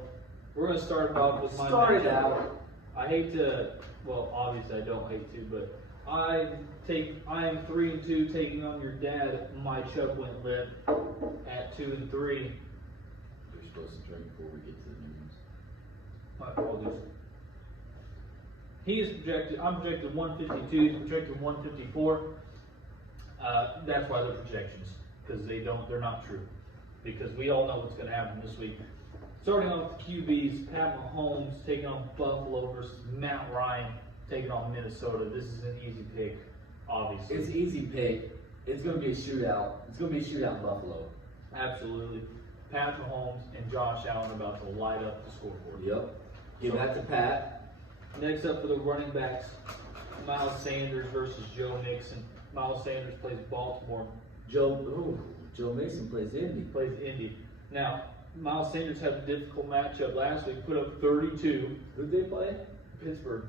we're gonna start it off with my Start it matchup. out. I hate to, well, obviously I don't hate to, but I am 3-2 taking on your dad, my Chuck Wentlet, at 2-3. You're supposed to drink before we get to the news. My apologies. He is projected, I'm projected 152, he's projected 154. That's why they're projections, because they're not true. Because we all know what's going to happen this week. Starting off with the QBs, Pat Mahomes taking on Buffalo versus Matt Ryan taking on Minnesota. This is an easy pick, obviously. It's easy pick. It's going to be a shootout. It's going to be a shootout in Buffalo. Absolutely. Pat Mahomes and Josh Allen are about to light up the scoreboard. Yep. Give that to Pat. Next up for the running backs, Miles Sanders versus Joe Mixon. Miles Sanders plays Baltimore. Joe Mason plays Indy. Plays Indy. Now, Miles Sanders had a difficult matchup last week, put up 32. Who'd they play? Pittsburgh.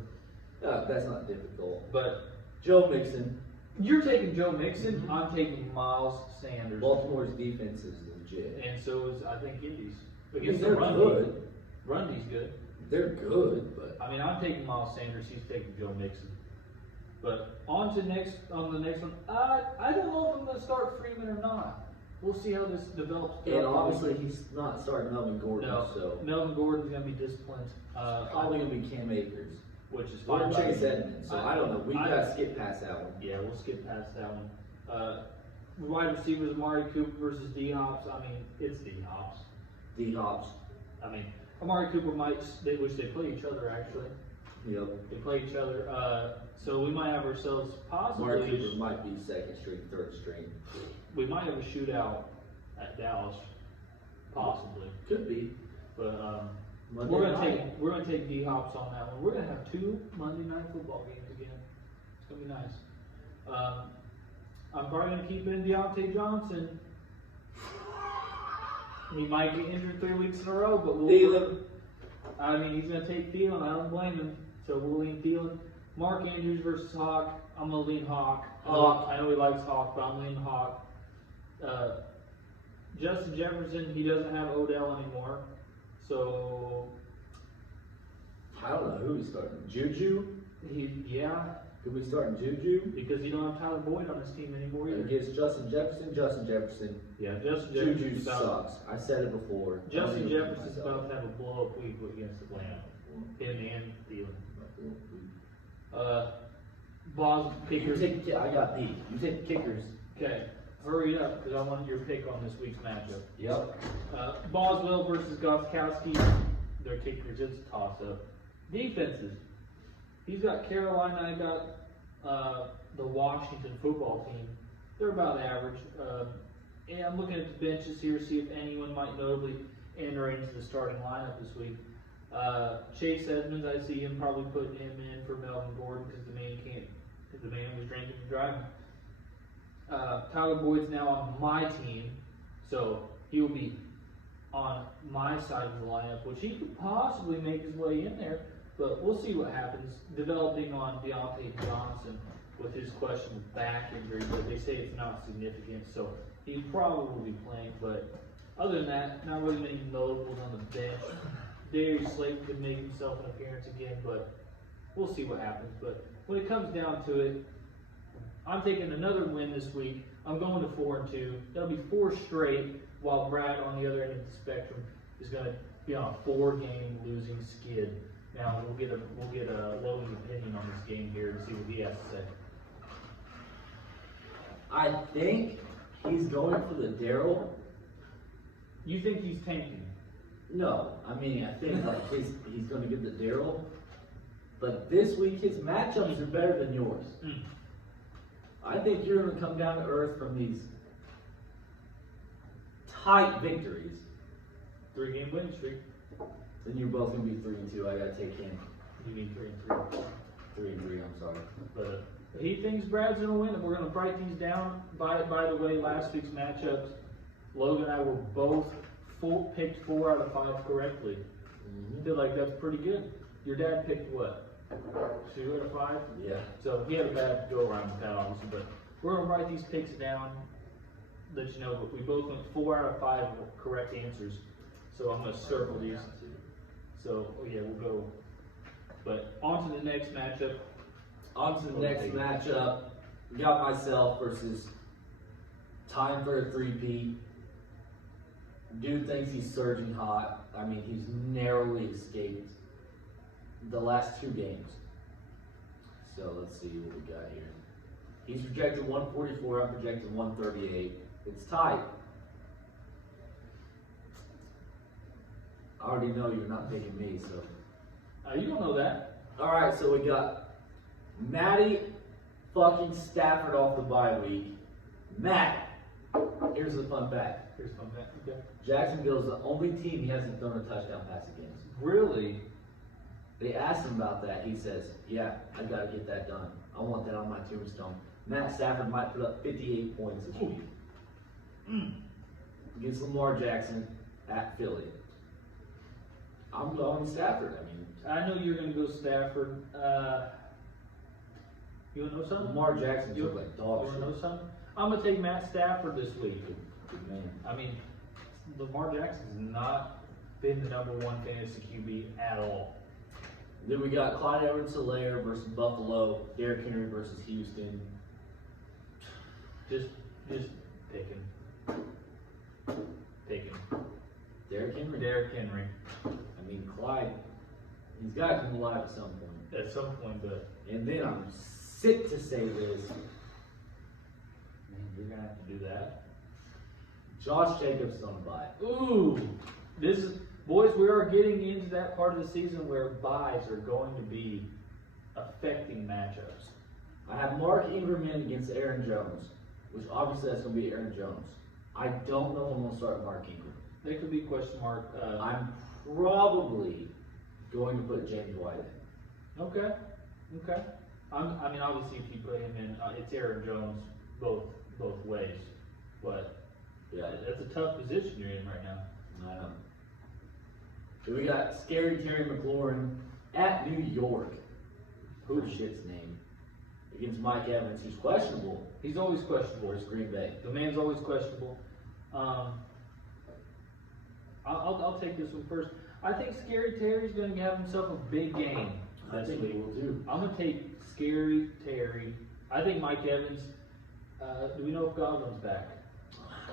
That's not difficult. But Joe Mixon. you're taking Joe Mixon, I'm taking Miles Sanders. Baltimore's defense is legit. And so is, I think, Indy's. I mean, Against the they're run good. Rundy's good. They're good, but I mean, I'm taking Miles Sanders, he's taking Joe Mixon. But on to the next one. I don't know if I'm going to start Freeman or not. We'll see how this develops. and obviously he's not starting Melvin Gordon, No, so Melvin Gordon's going to be disciplined. probably gonna be Cam Akers Which is or fine. by Chase me. Edmonds. So I don't know. We gotta skip past that one. Yeah, we'll skip past that one. Wide receivers, Amari Cooper versus D-Hops. I mean, it's D-Hops. D Hops. I mean, Amari Cooper they play each other, actually. Yep. They play each other. So we might have ourselves Amari possibly, Cooper might be second string, third string. we might have a shootout at Dallas. Possibly. Could be. But Monday we're night. gonna take D-Hops on that one. We're gonna have 2 Monday night football games again. It's gonna be nice. I'm probably gonna keep in Deontay Johnson. He might get injured 3 weeks in a row, but Thielen. I mean, he's gonna take Thielen. I don't blame him. So we'll lean Thielen. Mark Andrews versus Hawk. I'm gonna lean Hawk. Hawk. I know he likes Hawk, but I'm leaning Hawk. Justin Jefferson, he doesn't have Odell anymore. So I don't know who he's starting. Juju? yeah, Could we start Juju? because you don't have Tyler Boyd on his team anymore either. Against Justin Jefferson. Yeah, Justin Juju Jefferson's about, sucks. I said it before. Justin I don't even Jefferson's myself. about to have a blow up week against Atlanta. Him and Thielen. Boz You kickers. take, I got Pete. You take kickers. Okay, hurry up because I want your pick on this week's matchup. Yep. Boswell versus Gostkowski. Their kickers, it's a toss up. Defenses. He's got Carolina. I got the Washington football team. They're about average. And I'm looking at the benches here, see if anyone might notably enter into the starting lineup this week. Chase Edmonds, I see him probably putting him in for Melvin Gordon because the man was drinking and driving. Tyler Boyd's now on my team, so he will be on my side of the lineup, which he could possibly make his way in there, but we'll see what happens. Developing on Deontay Johnson with his questionable back injury, but they say it's not significant, so he probably will be playing. But other than that, not really many notables on the bench. Darius Slayton could make himself an appearance again, but we'll see what happens. But when it comes down to it, I'm taking another win this week. I'm going to 4-2. That'll be 4 straight, while Brad on the other end of the spectrum is going to be on a 4-game losing skid. Now we'll get a Logan's opinion on this game here and see what he has to say. I think he's going for the Daryl. You think he's tanking? No, I mean, I think like he's going to get the Daryl. But this week, his matchups are better than yours. Mm. I think you're going to come down to earth from these tight victories. 3-game winning streak. Then you're both going to be 3-2. I got to take him. You need 3-3. 3-3, I'm sorry. But he thinks Brad's gonna win, and we're gonna break these down. By the way, last week's matchups, Logan and I were both picked 4 out of 5 correctly. I feel like that's pretty good. Your dad picked what? 2 out of 5? Yeah. So he had a bad go around with that, obviously. But we're gonna write these picks down, let you know. But we both went 4 out of 5 correct answers. So I'm gonna circle these. So yeah, we'll go. But on to the next matchup. On to the next matchup. We got myself versus time for a 3-peat. Dude thinks he's surging hot. I mean, he's narrowly escaped the last 2 games. So let's see what we got here. He's projected 144. I'm projected 138. It's tight. I already know you're not picking me, so. You don't know that. All right, so we got Matty fucking Stafford off the bye week. Matt, here's the fun fact. Here's fun fact. Okay. Jacksonville's the only team he hasn't thrown a touchdown pass against. Really? They asked him about that. He says, yeah, I got to get that done. I want that on my tombstone. Matt Stafford might put up 58 points this week. Against Lamar Jackson at Philly. I'm going Stafford. I mean, I know you're going to go Stafford. You want to know something? Lamar Jackson You took like dog want to shit. know something? I'm going to take Matt Stafford this week. Good man. I mean, Lamar Jackson's not been the #1 fantasy QB at all. Then we got Clyde Edwards-Helaire versus Buffalo. Derrick Henry versus Houston. Just picking. Derrick Henry. Derrick Henry. I mean, Clyde, he's got to come alive at some point. At some point, but And then I'm sick to say this. man, you're going to have to do that. Josh Jacobs is on a bye. Ooh, boys, we are getting into that part of the season where buys are going to be affecting matchups. I have Mark Ingram in against Aaron Jones, which obviously that's going to be Aaron Jones. I don't know if I'm going to start Mark Ingram. There could be question mark. I'm probably going to put James White in. Okay. I mean, obviously, if you put him in, it's Aaron Jones both ways. But Yeah, that's a tough position you're in right now. I know. So we got Scary Terry McLaurin at New York. Who shit's name? Against Mike Evans, who's questionable He's always questionable. versus Green Bay. The man's always questionable. I'll take this one first. I think Scary Terry's going to have himself a big game. I think he will too. I'm going to take Scary Terry. I think Mike Evans. Do we know if Godwin's back?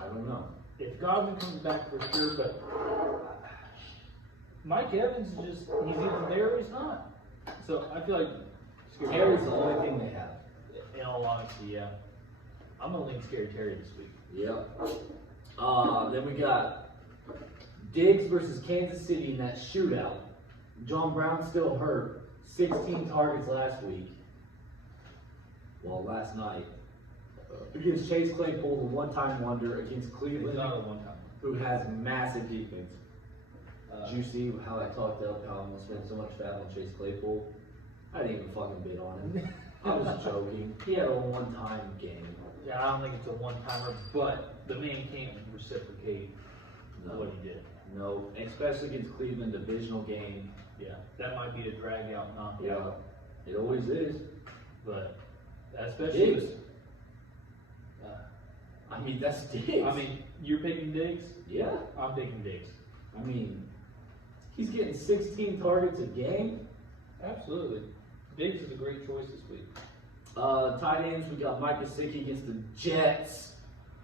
I don't know. If Godwin comes back for sure, but Mike Evans is just, he's either there or he's not. So I feel like Scary Terry's the only thing they have. in all honesty, yeah. I'm going to lean Scary Terry this week. Yep. Then we got Diggs versus Kansas City in that shootout. John Brown still hurt. 16 targets last week. Well, last night. Against Chase Claypool, the one-time wonder. Against It's Cleveland, not a one-time. who has massive defense. Did you see how I talked up how I'm going to spend so much fat on Chase Claypool? I didn't even fucking bid on him. I was joking. He had a one-time game. Yeah, I don't think it's a one-timer, but the man can't reciprocate what he did. No, especially against Cleveland, divisional game. Yeah, that might be a drag-out knockout. Yeah, it always is. But especially Diggs. I mean, that's Diggs. I mean, you're picking Diggs. yeah. I'm picking Diggs. I mean, He's getting 16 targets a game. Absolutely. Diggs is a great choice this week. Tight ends, we got Mike Gesicki against the Jets.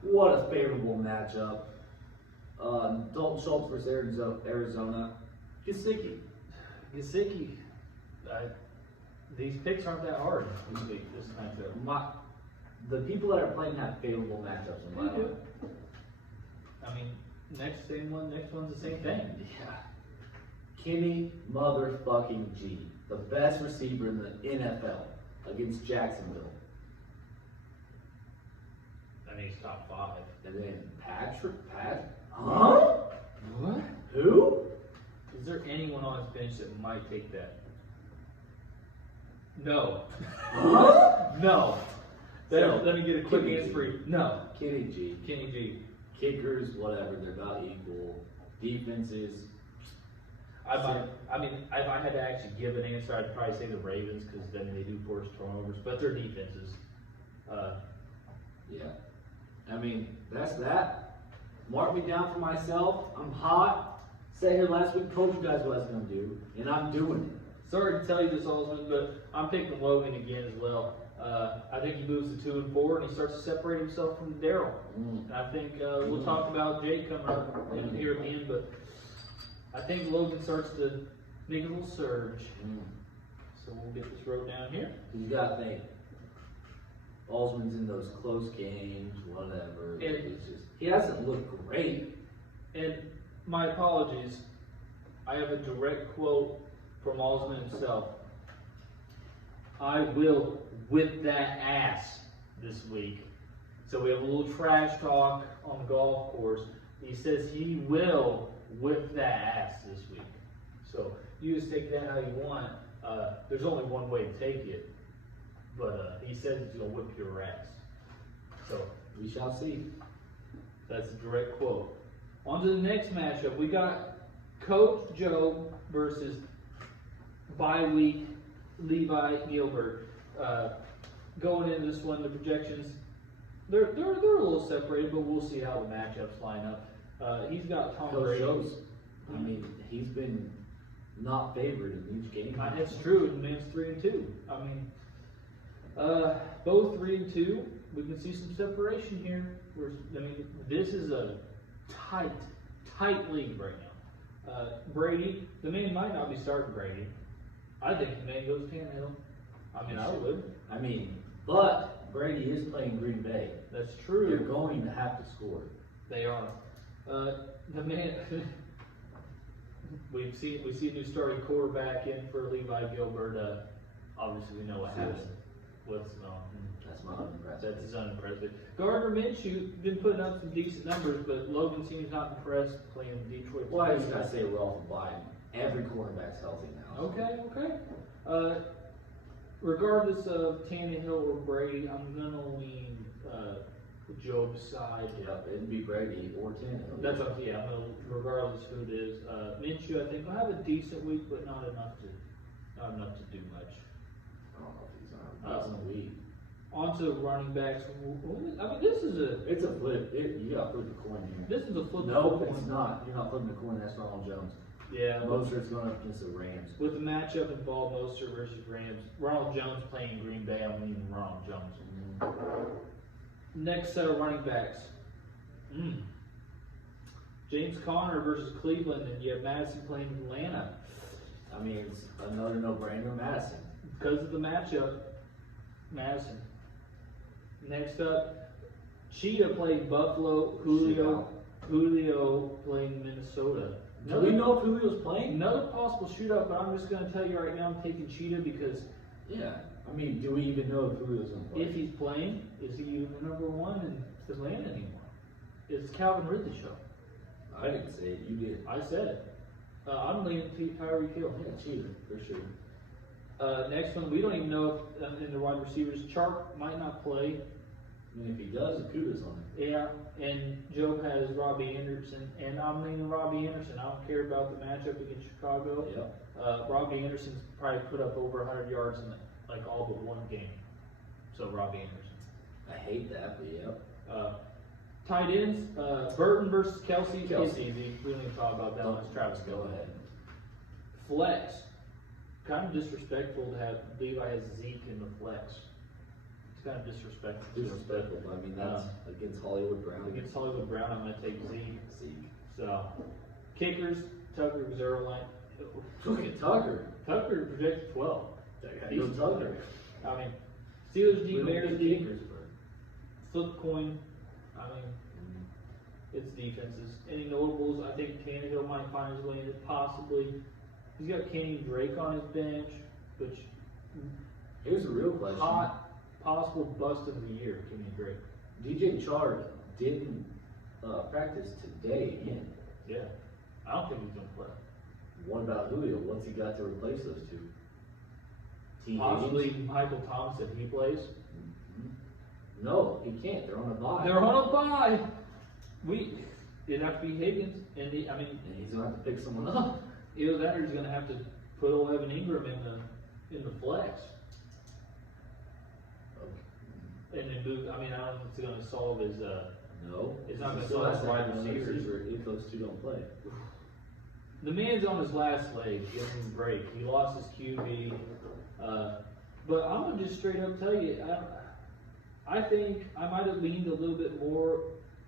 What a favorable matchup. Dalton Schultz versus Arizona. Gesicki. Gesicki, these picks aren't that hard this week, this matchup. The people that are playing have favorable matchups in my They do. mind. I mean, next one's the same thing. Yeah. Kenny motherfucking G, the best receiver in the NFL against Jacksonville. I mean, he's top 5. And then huh? What? Who? Is there anyone on his bench that might take that? No. Huh? No. So, Let me get a quick Kenny answer G. for you. No. Kenny G. Kenny G. Kickers, whatever, they're not equal. Defenses, If I had to actually give an answer, I'd probably say the Ravens because then they do force turnovers, but their defenses. yeah. I mean, that's that. Mark me down for myself. I'm hot. Sat here last week, told you guys what I was going to do, and I'm doing it. Sorry to tell you this, Osman, but I'm picking Logan again as well. I think he moves to 2 and 4, and he starts to separate himself from Daryl. And I think we'll talk about Jake coming up here at the end, but I think Logan starts to make a little surge. So we'll get this wrote down here. You got to think, Osman's in those close games, whatever. It's just, he hasn't looked great. And my apologies, I have a direct quote from Osman himself. I will whip that ass this week. So we have a little trash talk on the golf course. He says he will whip that ass this week. So you just take that how you want. There's only one way to take it. But he says he's going to whip your ass. So We shall see. that's a direct quote. On to the next matchup. We got Coach Joe versus bye week Levi Gilbert. Going into this one, the projections, they're a little separated, but we'll see how the matchups line up. He's got Tom Coach Brady. Joe's, I mean, he's been not favored in each game. That's true. The man's 3-2. I mean, both 3-2. We can see some separation here. This is a tight league right now. Brady, the man might not be starting Brady. I think the man goes Tannehill. I mean, I would. I mean, but Brady is playing Green Bay. That's They're true. going to have to score. They are. The man. we see a new starting quarterback in for Levi Gilbert. Obviously, we know what happened. That's my unimpressive. That's his unimpressive. Gardner Minshew been putting up some decent numbers, but Logan seems not impressed playing Detroit. Well, I just gotta say we're off the bye. Every quarterback's healthy now. Okay. Regardless of Tannehill or Brady, I'm gonna lean Job's side. Yep, it'd be Brady or Tannehill. That's up to you. Regardless who it is. Minshew, I think will have a decent week, but not enough to do much. I don't know if he's on a week. On to running backs. I mean, this is a It's a flip. You gotta flip the coin here. this is a flip. No, it's not. You're not flipping the coin. That's Ronald Jones. Yeah. Mostert's going up against the Rams. With the matchup involved, Mostert versus Rams, Ronald Jones playing Green Bay, I'm leaning Ronald Jones. Next set of running backs. James Conner versus Cleveland, and you have Madison playing Atlanta. I mean, it's another no-brainer, Madison. Because of the matchup, Madison. Next up, Cheetah playing Buffalo, Julio playing Minnesota. Do we know if Julio's playing? Another possible shootout, but I'm just going to tell you right now, I'm taking Cheetah because Yeah. I mean, do we even know if Julio's going to play? if he's playing, is he even the number one in Atlanta anymore? It's Calvin Ridley show. I didn't say it. You did. I said it. I'm leaning Tyreek Hill. Yeah, cheater, for sure. Next one, we don't even know if in the wide receivers, Chark might not play. I mean, if he does, kudos on him. Yeah, and Joe has Robbie Anderson, and I'm leaning Robbie Anderson. I don't care about the matchup against Chicago. Yep. Robbie Anderson's probably put up over 100 yards in like all but one game. So Robbie Anderson. I hate that, but yep. Tight ends, Burton versus Kelsey. Kelsey. It's easy. We don't even talk about that one. It's Travis Go Kelce. ahead. Flex. Kind of disrespectful to have Levi as Zeke in the flex. It's kind of disrespectful. to him. Disrespectful, but I mean, that's against Hollywood Brown. Against Hollywood Brown, I'm going to take Zeke. Zeke. So, kickers, Tucker, Zerline. Look at Tucker. Tucker projected 12. Go Tucker. I mean, Steelers, We D, don't Bears, get D, kickers, flip coin. I mean, it's defenses. Any notables? I think Tannehill might find his way in it, possibly. He's got Kenny Drake on his bench, which Here's a real question. hot, possible bust of the year, Kenny Drake. DJ Chark didn't practice today again. Yeah. I don't think he's going to play. What about Julio? What's he got to replace those two? T. Possibly Higgins? Michael Thomas if he plays. No, he can't. They're on a bye. They're on a bye. It'd have to be Higgins, and I mean, And he's gonna have to pick someone up. either that or he's gonna have to put old Evan Ingram in the flex, and then move. I mean, I don't know if it's gonna solve his. No, It's not He gonna still solve has to wide have another receivers. receiver if those two don't play. The man's on his last leg. Give him a break. He lost his QB, but I'm gonna just straight up tell you, I think I might have leaned a little bit more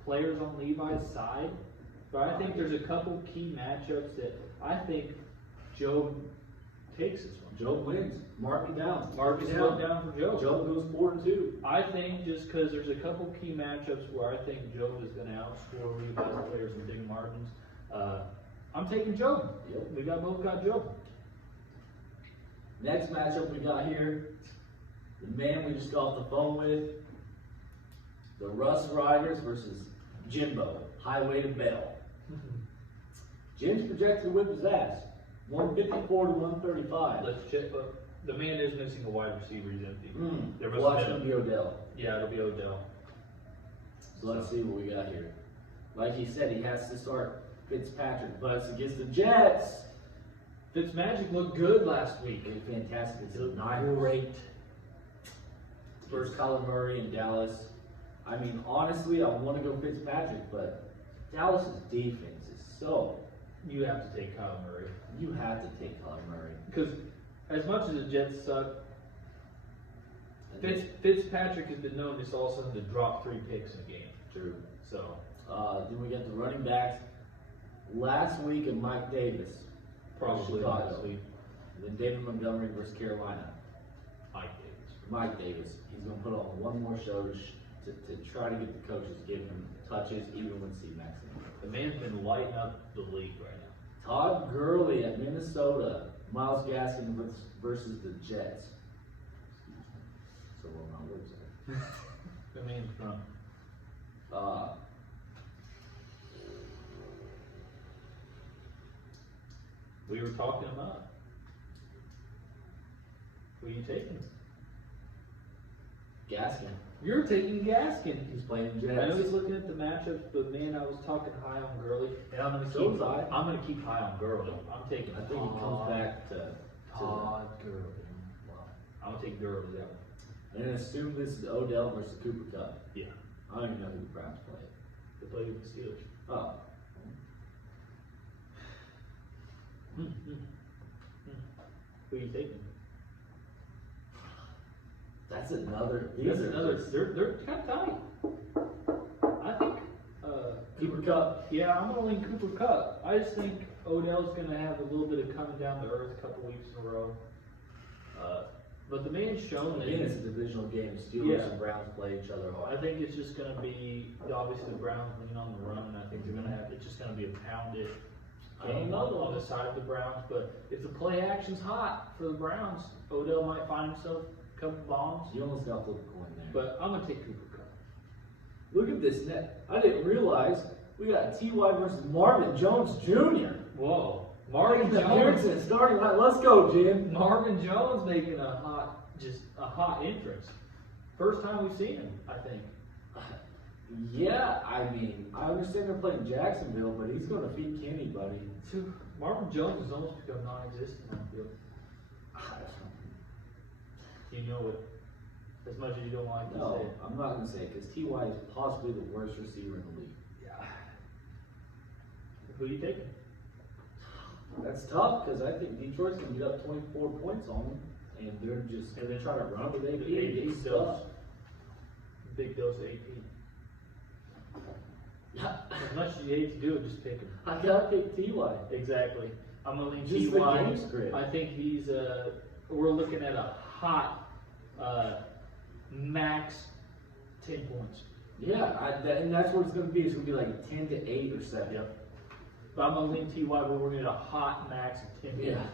players on Levi's side, but I think there's a couple key matchups that I think Joe takes this one. Joe wins. Mark me down. Mark is down. down for Joe. Joe goes 4-2. I think just because there's a couple key matchups where I think Joe is going to outscore Levi's players in big margins, I'm taking Joe. Yep. We both got Joe. Next matchup we got here, the man we just got off the phone with, the Russ Riders versus Jimbo, Highway to Bell. Jim's projected to whip his ass, 154 to 135. Let's check. The man is missing a wide receiver. He's empty. There must Well, have that's been- gonna be Odell. Yeah, it'll be Odell. So let's see what we got here. Like he said, he has to start Fitzpatrick, but it's against the Jets. Fitzmagic looked good last week. It's fantastic. It's not great. Versus Kyler Murray in Dallas. I mean, honestly, I want to go Fitzpatrick, but Dallas's defense is so. You have to take Kyle Murray You have to take Kyler Murray. because as much as the Jets suck, And it's Fitzpatrick has been known just all of a sudden to drop 3 picks in a game. true. So Then we got the running backs. Last week and Mike Davis. probably Chicago. last week, And then David Montgomery versus Carolina. Mike Davis. Mike Davis. He's going to put on one more show to try to get the coaches to give him touches even when C-Max in. The man's been lighting up the league right now. Todd Gurley at Minnesota. Miles Gaskin versus the Jets. So what my words are. The man's drunk. We were talking him up. Who are you taking? Gaskin. You're taking Gaskin. He's playing I know he's Jets. looking at the matchups, but man, I was talking high on Gurley, and I'm gonna So keep. was I. I'm gonna keep high on Gurley. I'm taking. I think he comes back to Todd Gurley. I'm gonna take Gurley that one. and then assume this is Odell versus Cooper Cup. Yeah, I don't even know who the Browns play. they play with the Steelers. Oh, Who are you taking? that's another. That's another. They're kind of tight. I think. Cooper Cup. Yeah, I'm gonna lean Cooper Cup. I just think Odell's gonna have a little bit of coming down to earth a couple weeks in a row. But the man's shown that. Again, it's a divisional game. Steelers Yeah. and Browns play each other I hard. think it's just gonna be obviously the Browns lean on the run, and I think they're gonna have. It's just gonna be a pounded I don't game know. on the side of the Browns. But if the play action's hot for the Browns, Odell might find himself a couple bombs. You almost got to flip a coin there. But I'm gonna take Cooper Cup. Look at this net. I didn't realize we got T.Y. versus Marvin Jones Jr. Whoa, Marvin Jones. Harrison starting line. Let's go, Jim. Marvin Jones making a hot entrance. First time we've seen him, I think. Yeah, I mean, I understand they're playing Jacksonville, but he's going to beat Kenny, buddy. Marvin Jones has almost become non-existent on the field. You know it. As much as you don't like to say No, it. I'm not going to say it because T.Y. is possibly the worst receiver in the league. Yeah. Who are you taking? That's tough because I think Detroit's gonna get up 24 points on them, and they're just gonna try to run with AP. Big It's dose. tough. Big dose of AP. As much as you hate to do it, just pick him. I gotta pick Ty. Exactly. I'm gonna lean Just the Ty. game script. I think he's we're looking at a hot max 10 points. Yeah, and that's what it's gonna be. It's gonna be like 10 to 8 or 7. Yep. But I'm gonna lean Ty, but we're gonna get a hot max of 10 Yeah. points.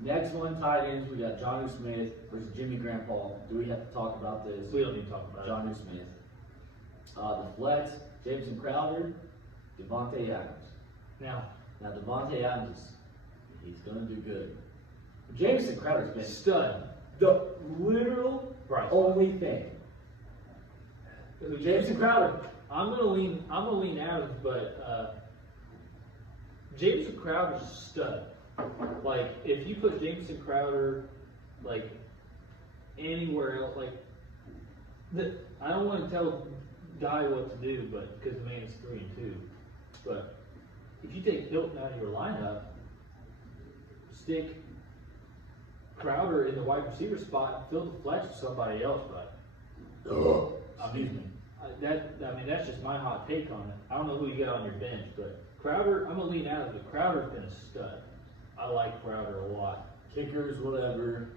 Next one, tight ends, we got Jonnu Smith versus Jimmy Grandpa. Do we have to talk about this? We don't need to talk about it. Jonnu Smith. The flex, Jameson Crowder, Devontae Adams. Now, Now Devontae Adams he's gonna do good. Jameson Crowder's been stud. the literal Right. only thing. Jameson Crowder. I'm gonna lean Adams, but Jameson Crowder's a stud. Like, if you put Jameson Crowder like anywhere else, like I don't want to tell Guy what to do, but because the man's 3-2. But if you take Hilton out of your lineup, stick Crowder in the wide receiver spot and fill the flex with somebody else, but Excuse me. that's just my hot take on it. I don't know who you got on your bench, but Crowder, I'm gonna lean out of it. Crowder's been a stud. I like Crowder a lot. Kickers, whatever.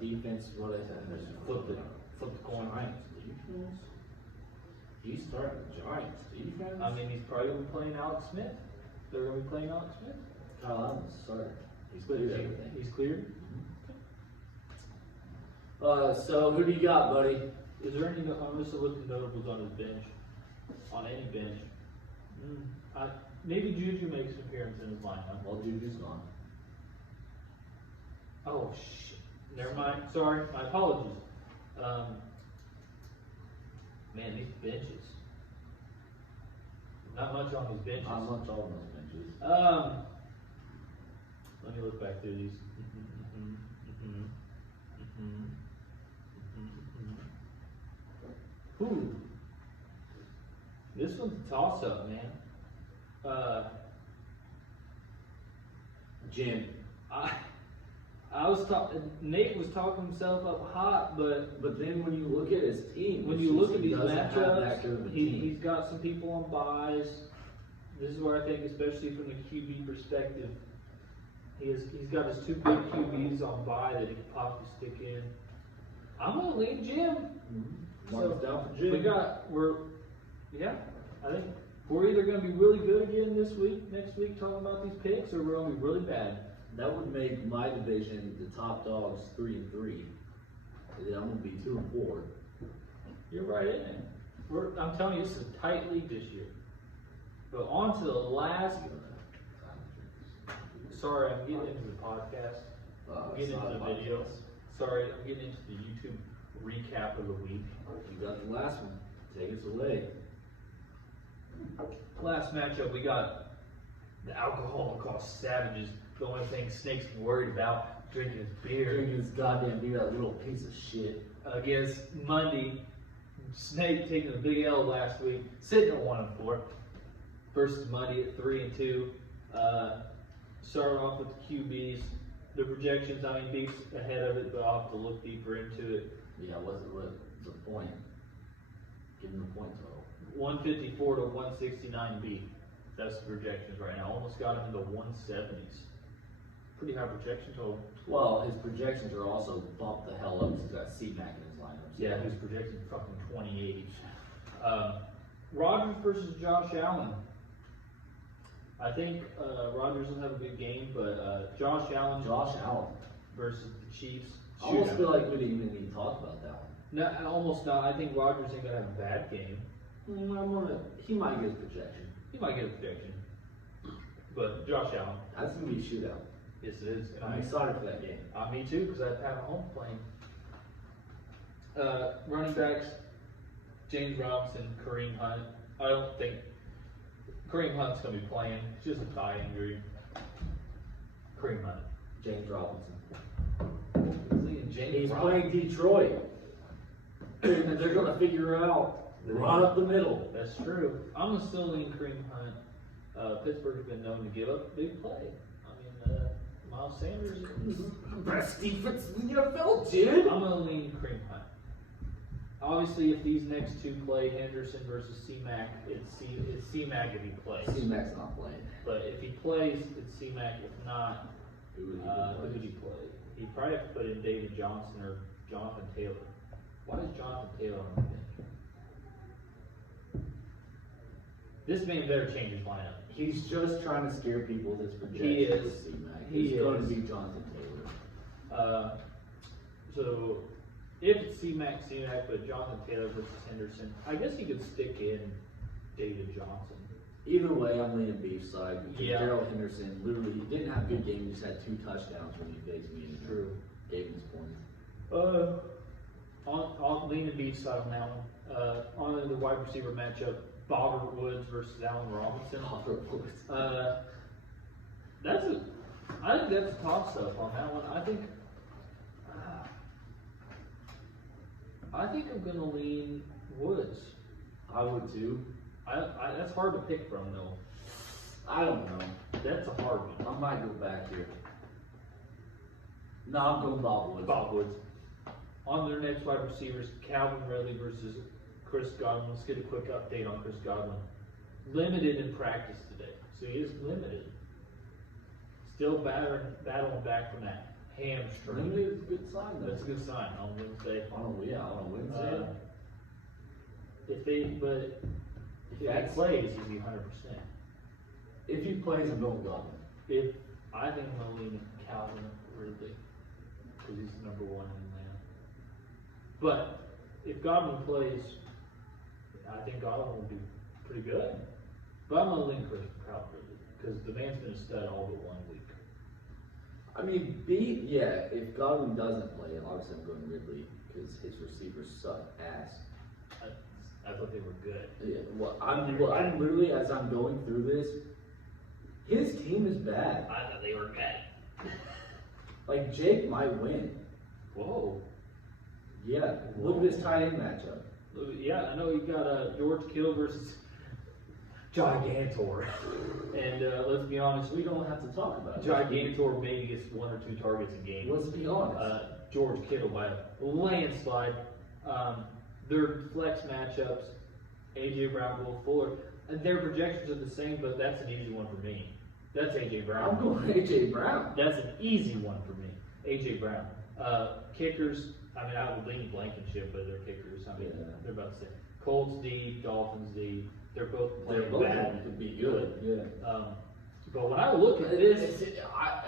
Defense, what is that? Flip the coin. Giants defense. He's starting Giants defense. I mean, he's probably gonna be playing Alex Smith. They're gonna be playing Alex Smith. Kyle Allen's starting. He's cleared everything. He's cleared. So who do you got, buddy? Is there any? I'm just looking notables on his bench. On any bench. Maybe Juju makes an appearance in his lineup. Well, Juju's gone. Oh shit. Never mind. Sorry. My apologies. Man, these benches. Not much on these benches. Not much on those benches. Let me look back through these. Ooh. This one's a toss up, man. Jim. I was talking. Nate was talking himself up hot, but But then when you look at his team, when it's you just look at he these doesn't have that good of a matchups, team. he's got some people on buys. This is where I think, especially from the QB perspective, he's got his two big QBs on buy that he can possibly stick in. I'm gonna lean Jim. Mark's down for Jim. I think we're either gonna be really good again this week, next week, talking about these picks, or we're gonna be really bad. That would make my division the top dogs 3-3. And then I'm gonna be 2-4. You're right in it. I'm telling you, it's a tight league this year. But on to the last. Sorry, I'm getting into the podcast. I'm getting into the video. Sorry, I'm getting into the YouTube recap of the week. You got the last one. Take us away. Last matchup, we got the alcohol savages. The only thing Snake's worried about drinking his beer. Drinking this goddamn beer, that little piece of shit. Against Monday, Snake taking a big L last week, sitting at 1-4 versus Monday at 3-2. Starting off with the QBs, the projections. I mean, Beef's ahead of it, but I'll have to look deeper into it. Yeah, what's the point? Give him the point total. 154 to 169 Beef. That's the projections right now. Almost got him in the 170s. Pretty high projection total. Well, his projections are also bumped the hell up because he's got C-Mac in his lineup. So. Yeah, who's projected fucking 28. Rodgers versus Josh Allen. I think Rodgers will have a good game, but Josh Allen versus the Chiefs. I almost feel like we didn't even need to talk about that one. No, almost not. I think Rodgers ain't gonna have a bad game. He might get his projection. He might get a projection, but Josh Allen. That's gonna be a shootout. Yes, it is. And I'm excited for that game. Me too, because I have Pat Mahomes playing. Running backs: James Robinson, Kareem Hunt. I don't think Kareem Hunt's gonna be playing. It's just a thigh injury. Kareem Hunt. James Robinson. James He's playing Detroit. And they're gonna figure out run up the middle. That's true. I'm gonna still lean Kareem Hunt. Pittsburgh's been known to give up big play. I mean, Miles Sanders is, Best defense in the NFL, dude. I'm gonna lean Kareem Hunt. Obviously, if these next two play, Henderson versus C-Mac, it's C-Mac if he plays. C-Mac's not playing. But if he plays, it's C-Mac. If not, Who would he who would he play? He'd probably have to put in David Johnson or Jonathan Taylor. Why is Jonathan Taylor on the bench? This man better change his lineup. He's just trying to scare people with his projection. He is. C-Mac. He It's going is. to be Jonathan Taylor. So if it's C-Mac, but Jonathan Taylor versus Henderson, I guess you could stick in David Johnson. Either way, I'm leaning beef side because Yeah. Darrell Henderson literally he didn't have a good game. He just had 2 touchdowns when he faced me and True. gave him his points. On leaning beef side on that one. On the wide receiver matchup, Bobbert Woods versus Allen Robinson. I think that's a toss up on that one. I think I'm gonna lean Woods. I would too. That's hard to pick from though. I don't know. That's a hard one. I might go back here. No, I'm going Bob Woods. Bob Woods. On their next wide receivers, Calvin Ridley versus Chris Godwin. Let's get a quick update on Chris Godwin. Limited in practice today, so he is limited. Still battling back from that hamstring. Limited is a good sign though. That's a good sign on Wednesday. On a Wednesday. If he That's- plays, he'll be 100%. If he plays, I'm going Godwin. I think I'm gonna lean Calvin Ridley because he's number 1 in Atlanta. But if Godwin plays, I think Godwin will be pretty good. But I'm gonna lean Calvin Ridley because the man's been a stud all but 1 week. I mean, if Godwin doesn't play, obviously I'm going Ridley because his receivers suck ass. I thought they were good. Yeah, I'm literally, as I'm going through this, his team is bad. I thought they were good. Like, Jake might win. Whoa. Yeah, look at his tight end matchup. Yeah, I know you got George Kittle versus Gigantor. And let's be honest, We don't have to talk about it. Gigantor maybe gets 1 or 2 targets a game. Let's be honest. George Kittle by a landslide. Their flex matchups, AJ Brown, Will Fuller, and their projections are the same, but that's an easy one for me. That's AJ I'm Brown. going AJ Brown. That's an easy one for me. AJ Brown. Kickers, I mean, I would lean Blankenship, but they're kickers. I mean, Yeah. they're about the same. Colts D, Dolphins D, they're both They're playing both bad. could be good. Yeah. But when I look at this,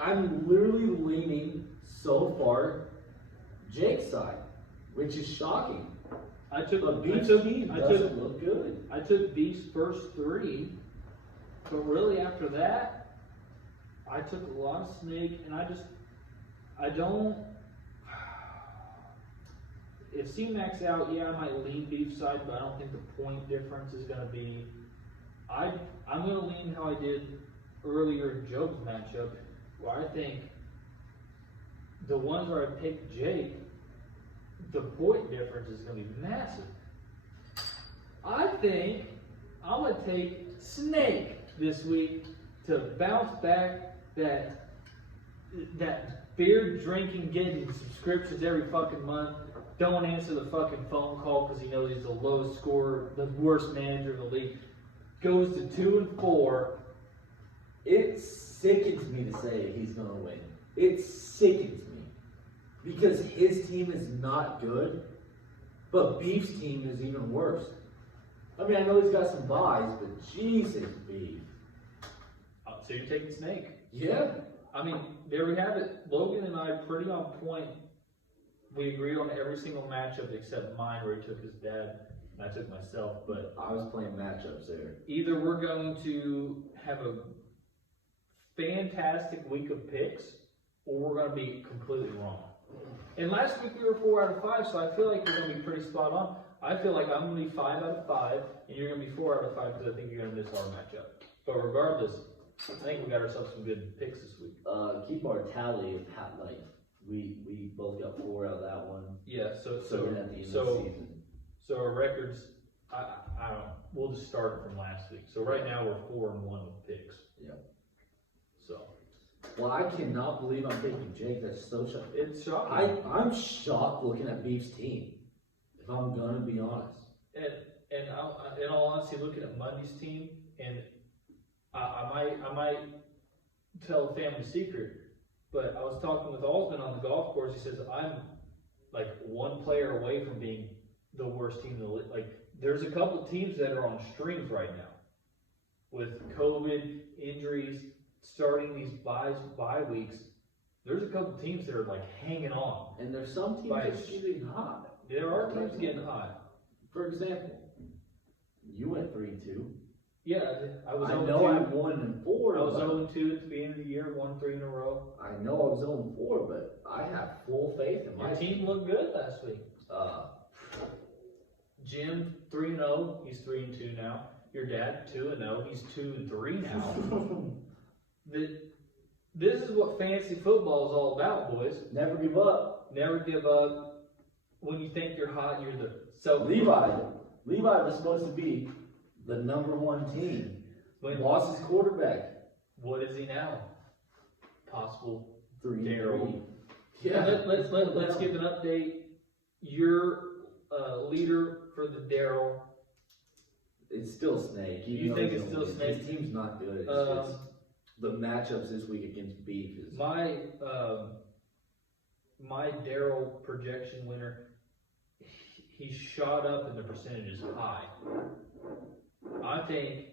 I'm literally leaning so far Jake's side, which is shocking. I took But Beef's team I doesn't took look good. I took Beef's first 3, but really after that, I took a lot of Snake, and I don't. If C-Mac's out, yeah, I might lean Beef side, but I don't think the point difference is going to be. I'm going to lean how I did earlier in Job's matchup, where I think the ones where I picked Jake, the point difference is going to be massive. I think I'm going to take Snake this week to bounce back that beer drinking, getting subscriptions every fucking month. Don't answer the fucking phone call because he knows he's the lowest scorer, the worst manager in the league. Goes to 2-4. It sickens me to say he's gonna win. It sickens me because his team is not good, but Beef's team is even worse. I mean, I know he's got some buys, but Jesus, Beef. So you're taking Snake. Yeah. I mean, there we have it. Logan and I are pretty on point. We agreed on every single matchup except mine where he took his dad and I took myself. But I was playing matchups there. either we're going to have a fantastic week of picks or we're going to be completely wrong. And last week we were 4 out of 5, so I feel like we're going to be pretty spot on. I feel like I'm going to be 5 out of 5 and you're going to be 4 out of 5 because I think you're going to miss our matchup. But regardless, I think we got ourselves some good picks this week. Keep our tally of how, like, we both got 4 out of that one. Yeah, so So we're at the end of the so season. so our records, I don't. We'll just start from last week. So right now we're 4-1 with picks. Yep. So Well, I cannot believe I'm picking Jake. That's so shocking. it's shocking. I'm shocked looking at Beef's team, if I'm gonna be honest. And in all honesty, looking at Monday's team, and I might tell a family secret, but I was talking with Osmond on the golf course. He says I'm like one player away from being the worst team in the league. Like there's a couple teams that are on streams right now with COVID injuries, starting these bye weeks. There's a couple teams that are like hanging on. And there's some teams By- that are getting hot. There are teams getting hot. For example, you went 3-2. Yeah, I was I 0-2. know I'm 1-4. I was but 0-2 at the beginning of the year, won 3 in a row. I know I was 0-4, but I have full faith in my My team looked good last week. Uh, Jim 3-0, he's 3-2 now. Your dad 2-0, he's 2-3 now. This is what fantasy football is all about, boys. never give up. Never give up. When you think you're hot, you're the Levi was supposed to be the #1 team. When Lost his quarterback. what is he now? Possible 3-3. Daryl. Yeah. Let's give an update. Your leader for the Daryl. It's still Snake. You know think he's it's gonna still win. Snake? His team's not good. It's just the matchups this week against Beef is. My Daryl projection winner, he shot up and the percentage is high. I think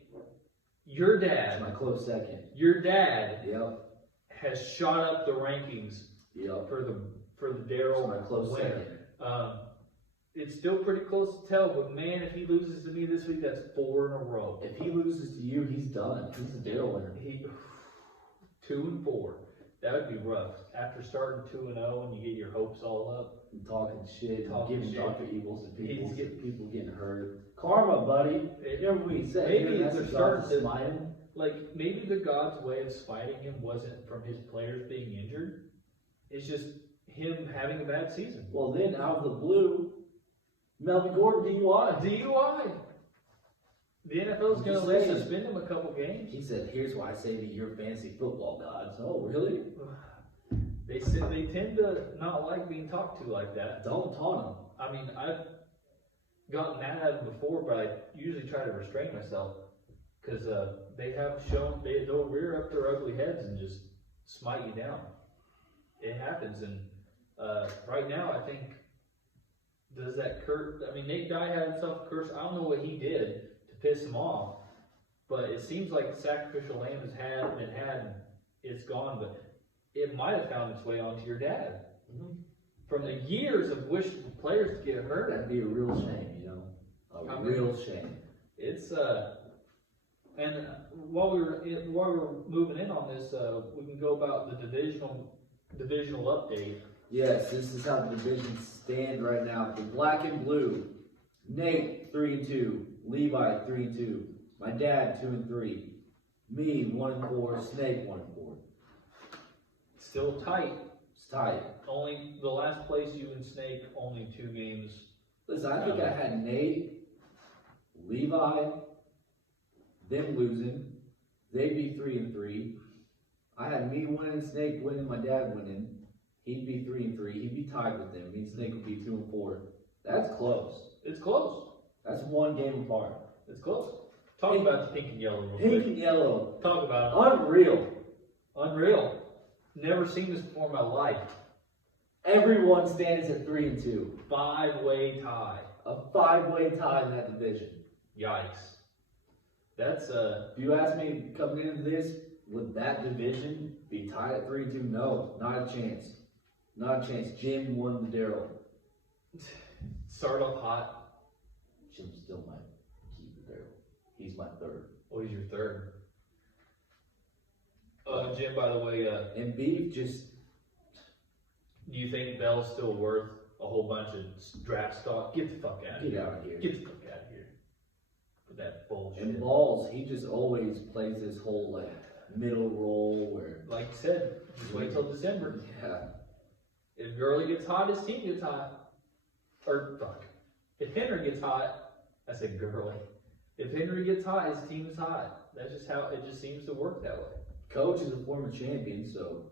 your It's my dad close second. Yep. has shot up the rankings Yep. for the It's Daryl my close winner. second. It's still pretty close to tell, but man, if he loses to me this week, that's 4 in a row. If he loses to you, he's done. He's the Daryl winner. He 2-4. That would be rough. After starting 2-0 and you get your hopes all up. And talking shit, Talking giving shit. Dr. Evils to people, He's getting- people getting hurt. Karma, buddy. Remember what he said? Maybe That's they're the starting God to- smite him. Like, maybe the God's way of spiting him wasn't from his players being injured. It's just him having a bad season. Well, then out of the blue, Melvin Gordon DUI. DUI. The NFL's I'm going just to saying. suspend him a couple games. He said, "Here's why I say to your fantasy football gods." Oh, really? They said they tend to not like being talked to like that. Don't taunt him. I mean, I've gotten mad at them before, but I usually try to restrain myself because they have shown they'll rear up their ugly heads and just smite you down. It happens, and right now I think does that Kurt? I mean, Nate Dye had himself a curse. I don't know what he did to piss him off, but it seems like the sacrificial lamb has been had, and it's gone, but it might have found its way onto your dad. From the years of wishing the players to get hurt. That'd be a real shame, you know. I A mean- real shame. It's and while we were moving in on this, we can go about the divisional update. Yes, this is how the divisions stand right now. The black and blue, Nate 3-2, Levi 3-2, my dad 2-3, me 1-4, Snake 1-4. Still tight. It's tight. Only the last place you and Snake only 2 games. Listen, I think I had Nate, Levi, them losing. They'd be 3-3. I had me winning, Snake winning, my dad winning. He'd be 3-3. He'd be tied with them. Me and Snake would be 2-4. That's close. It's close. That's one game apart. It's close. Talk about the pink and yellow real Pink quick. and yellow. Talk about it. Unreal. Unreal. Never seen this before in my life. Everyone stands at 3-2. 5-way tie. A 5-way tie in that division. Yikes. That's If you ask me coming into this, would that division be tied at 3-2? No, not a chance. Not a chance. Jim won the Daryl. start off hot. Jim still might keep the Daryl. He's my third. What was your third? Jim, by the way, And Beef just, do you think Bell's still worth a whole bunch of draft stock? Get the fuck out of get here. out of here. Get the fuck out of here. With that bullshit. And Balls, he just always plays this whole like middle role where, Like you said, just wait till December. yeah, If Gurley gets hot, his team gets hot. Or fuck. If Henry gets hot, I said girly. If Henry gets hot, his team is hot. That's just how it just seems to work that way. Coach is a former champion, so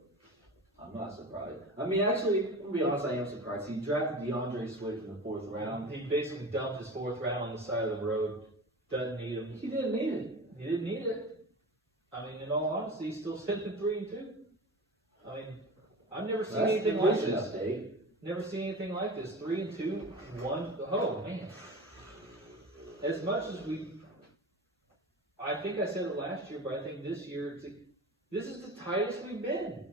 I'm not surprised. I mean, actually, to be honest, I am surprised. He drafted DeAndre Swift in the 4th round. He basically dumped his 4th round on the side of the road. Doesn't need him. He didn't need it. He didn't need it. I mean, in all honesty, he's still sitting at 3-2. I mean, I've never seen That's anything the like division this. update. Never seen anything like this. 3-2, 1. Oh man! As much as I think I said it last year, but I think this year, this is the tightest we've been.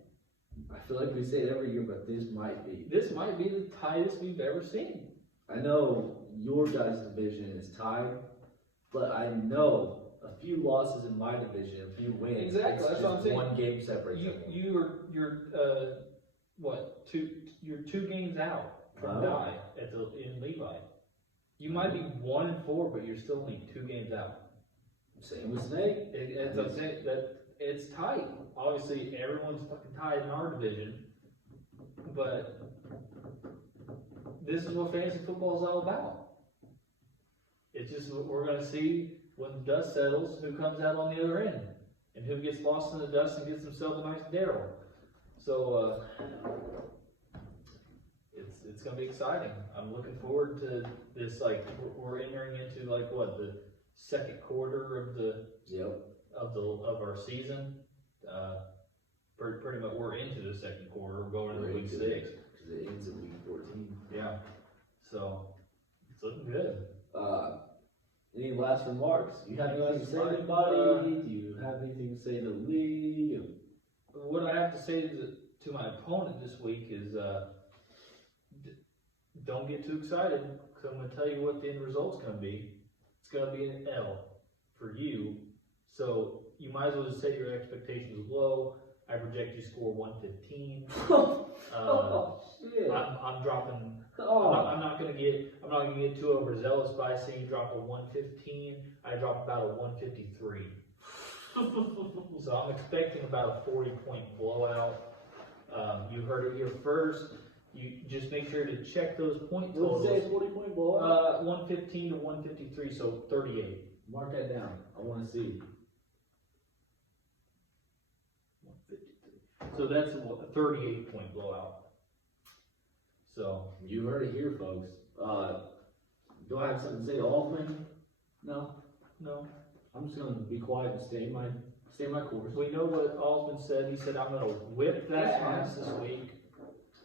I feel like we say it every year, but this might be. This might be the tightest we've ever seen. I know your guys' division is tied, but I know a few losses in my division, a few wins. Exactly, It's that's what I'm just saying. one game separates them. You're 2 games out from Wow. die in Levi. You might be 1-4, but you're still only 2 games out. Same with Snake. As I'm saying, that it's tight. Obviously, everyone's fucking tight in our division, but this is what fantasy football is all about. It's just we're gonna see when the dust settles who comes out on the other end and who gets lost in the dust and gets himself a nice Daryl. So it's gonna be exciting. I'm looking forward to this. Like we're entering into like what the 2nd quarter of Yep. our season. Pretty much we're into the 2nd quarter. We're going into week into 6. Because it ends in week 14. Yeah. So it's looking good. Any last remarks? You have anything to say to anybody? Do you have anything to say to Lee? What I have to say to my opponent this week is don't get too excited because I'm going to tell you what the end result's going to be. It's going to be an L for you. So you might as well just set your expectations low. I project you score 115. Shit. I'm dropping. Oh. I'm not gonna get too overzealous by saying you drop a 115. I drop about a 153. So I'm expecting about a 40-point blowout. You heard it here first. You just make sure to check those point What did you say, totals. 40-point blowout? 115 to 153, so 38. Mark that down. I want to see. 153. So that's a 38-point blowout. So You heard it here, folks. Do I have something to say to Altman? No. no. I'm just gonna be quiet and stay my course. We know what Osmond said. He said, I'm going to whip that That's fine. ass this week.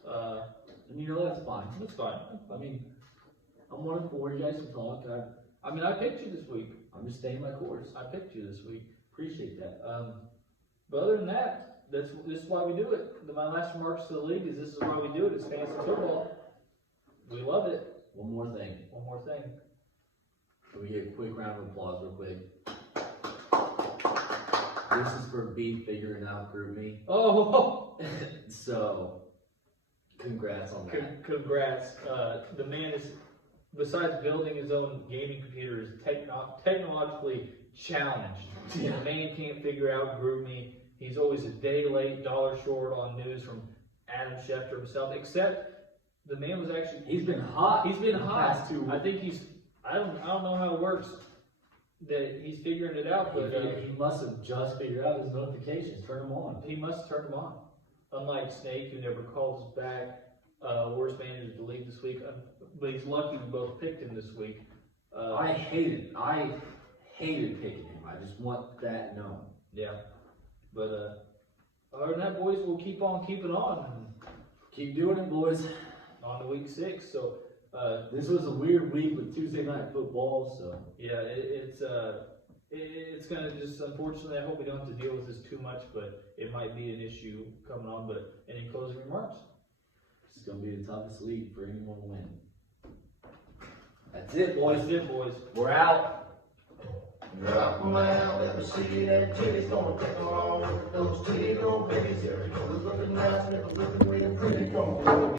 And you know that's fine. That's fine. I mean, I'm 1-4. You guys can talk. I mean, I picked you this week. I'm just staying my course. I picked you this week. Appreciate that. But other than that, this is why we do it. My last remarks to the league is this is why we do it. It's fantasy football. We love it. One more thing. One more thing. Can we get a quick round of applause real quick? This is for Beat figuring out GroupMe. Oh, So, congrats on that. congrats. The man is, besides building his own gaming computer, is technologically challenged. The man can't figure out GroupMe. He's always a day late, dollar short on news from Adam Schefter himself, except the man was actually, He's been hot. he's been the hot. past 2 I think I don't know how it works, that he's figuring it out, but He must have just figured out his notifications. Turn them on. he must turn them on. Unlike Snake, who never calls us back, worst manager of the league this week, but he's lucky we both picked him this week. I hated picking him. I just want that known. Yeah, but other than that, boys, we'll keep on keeping on Keep doing it, boys. to week 6. So This was a weird week with Tuesday night football, so. yeah, it's gonna just, unfortunately, I hope we don't have to deal with this too much, but it might be an issue coming on. But any closing remarks? It's gonna be the toughest league for anyone to win. That's it, boys. That's it, boys. We're out. Drop 'em out, let me see that titty's gonna take along with those titty little babies. Every color's looking nice, and it's looking real pretty. Come on.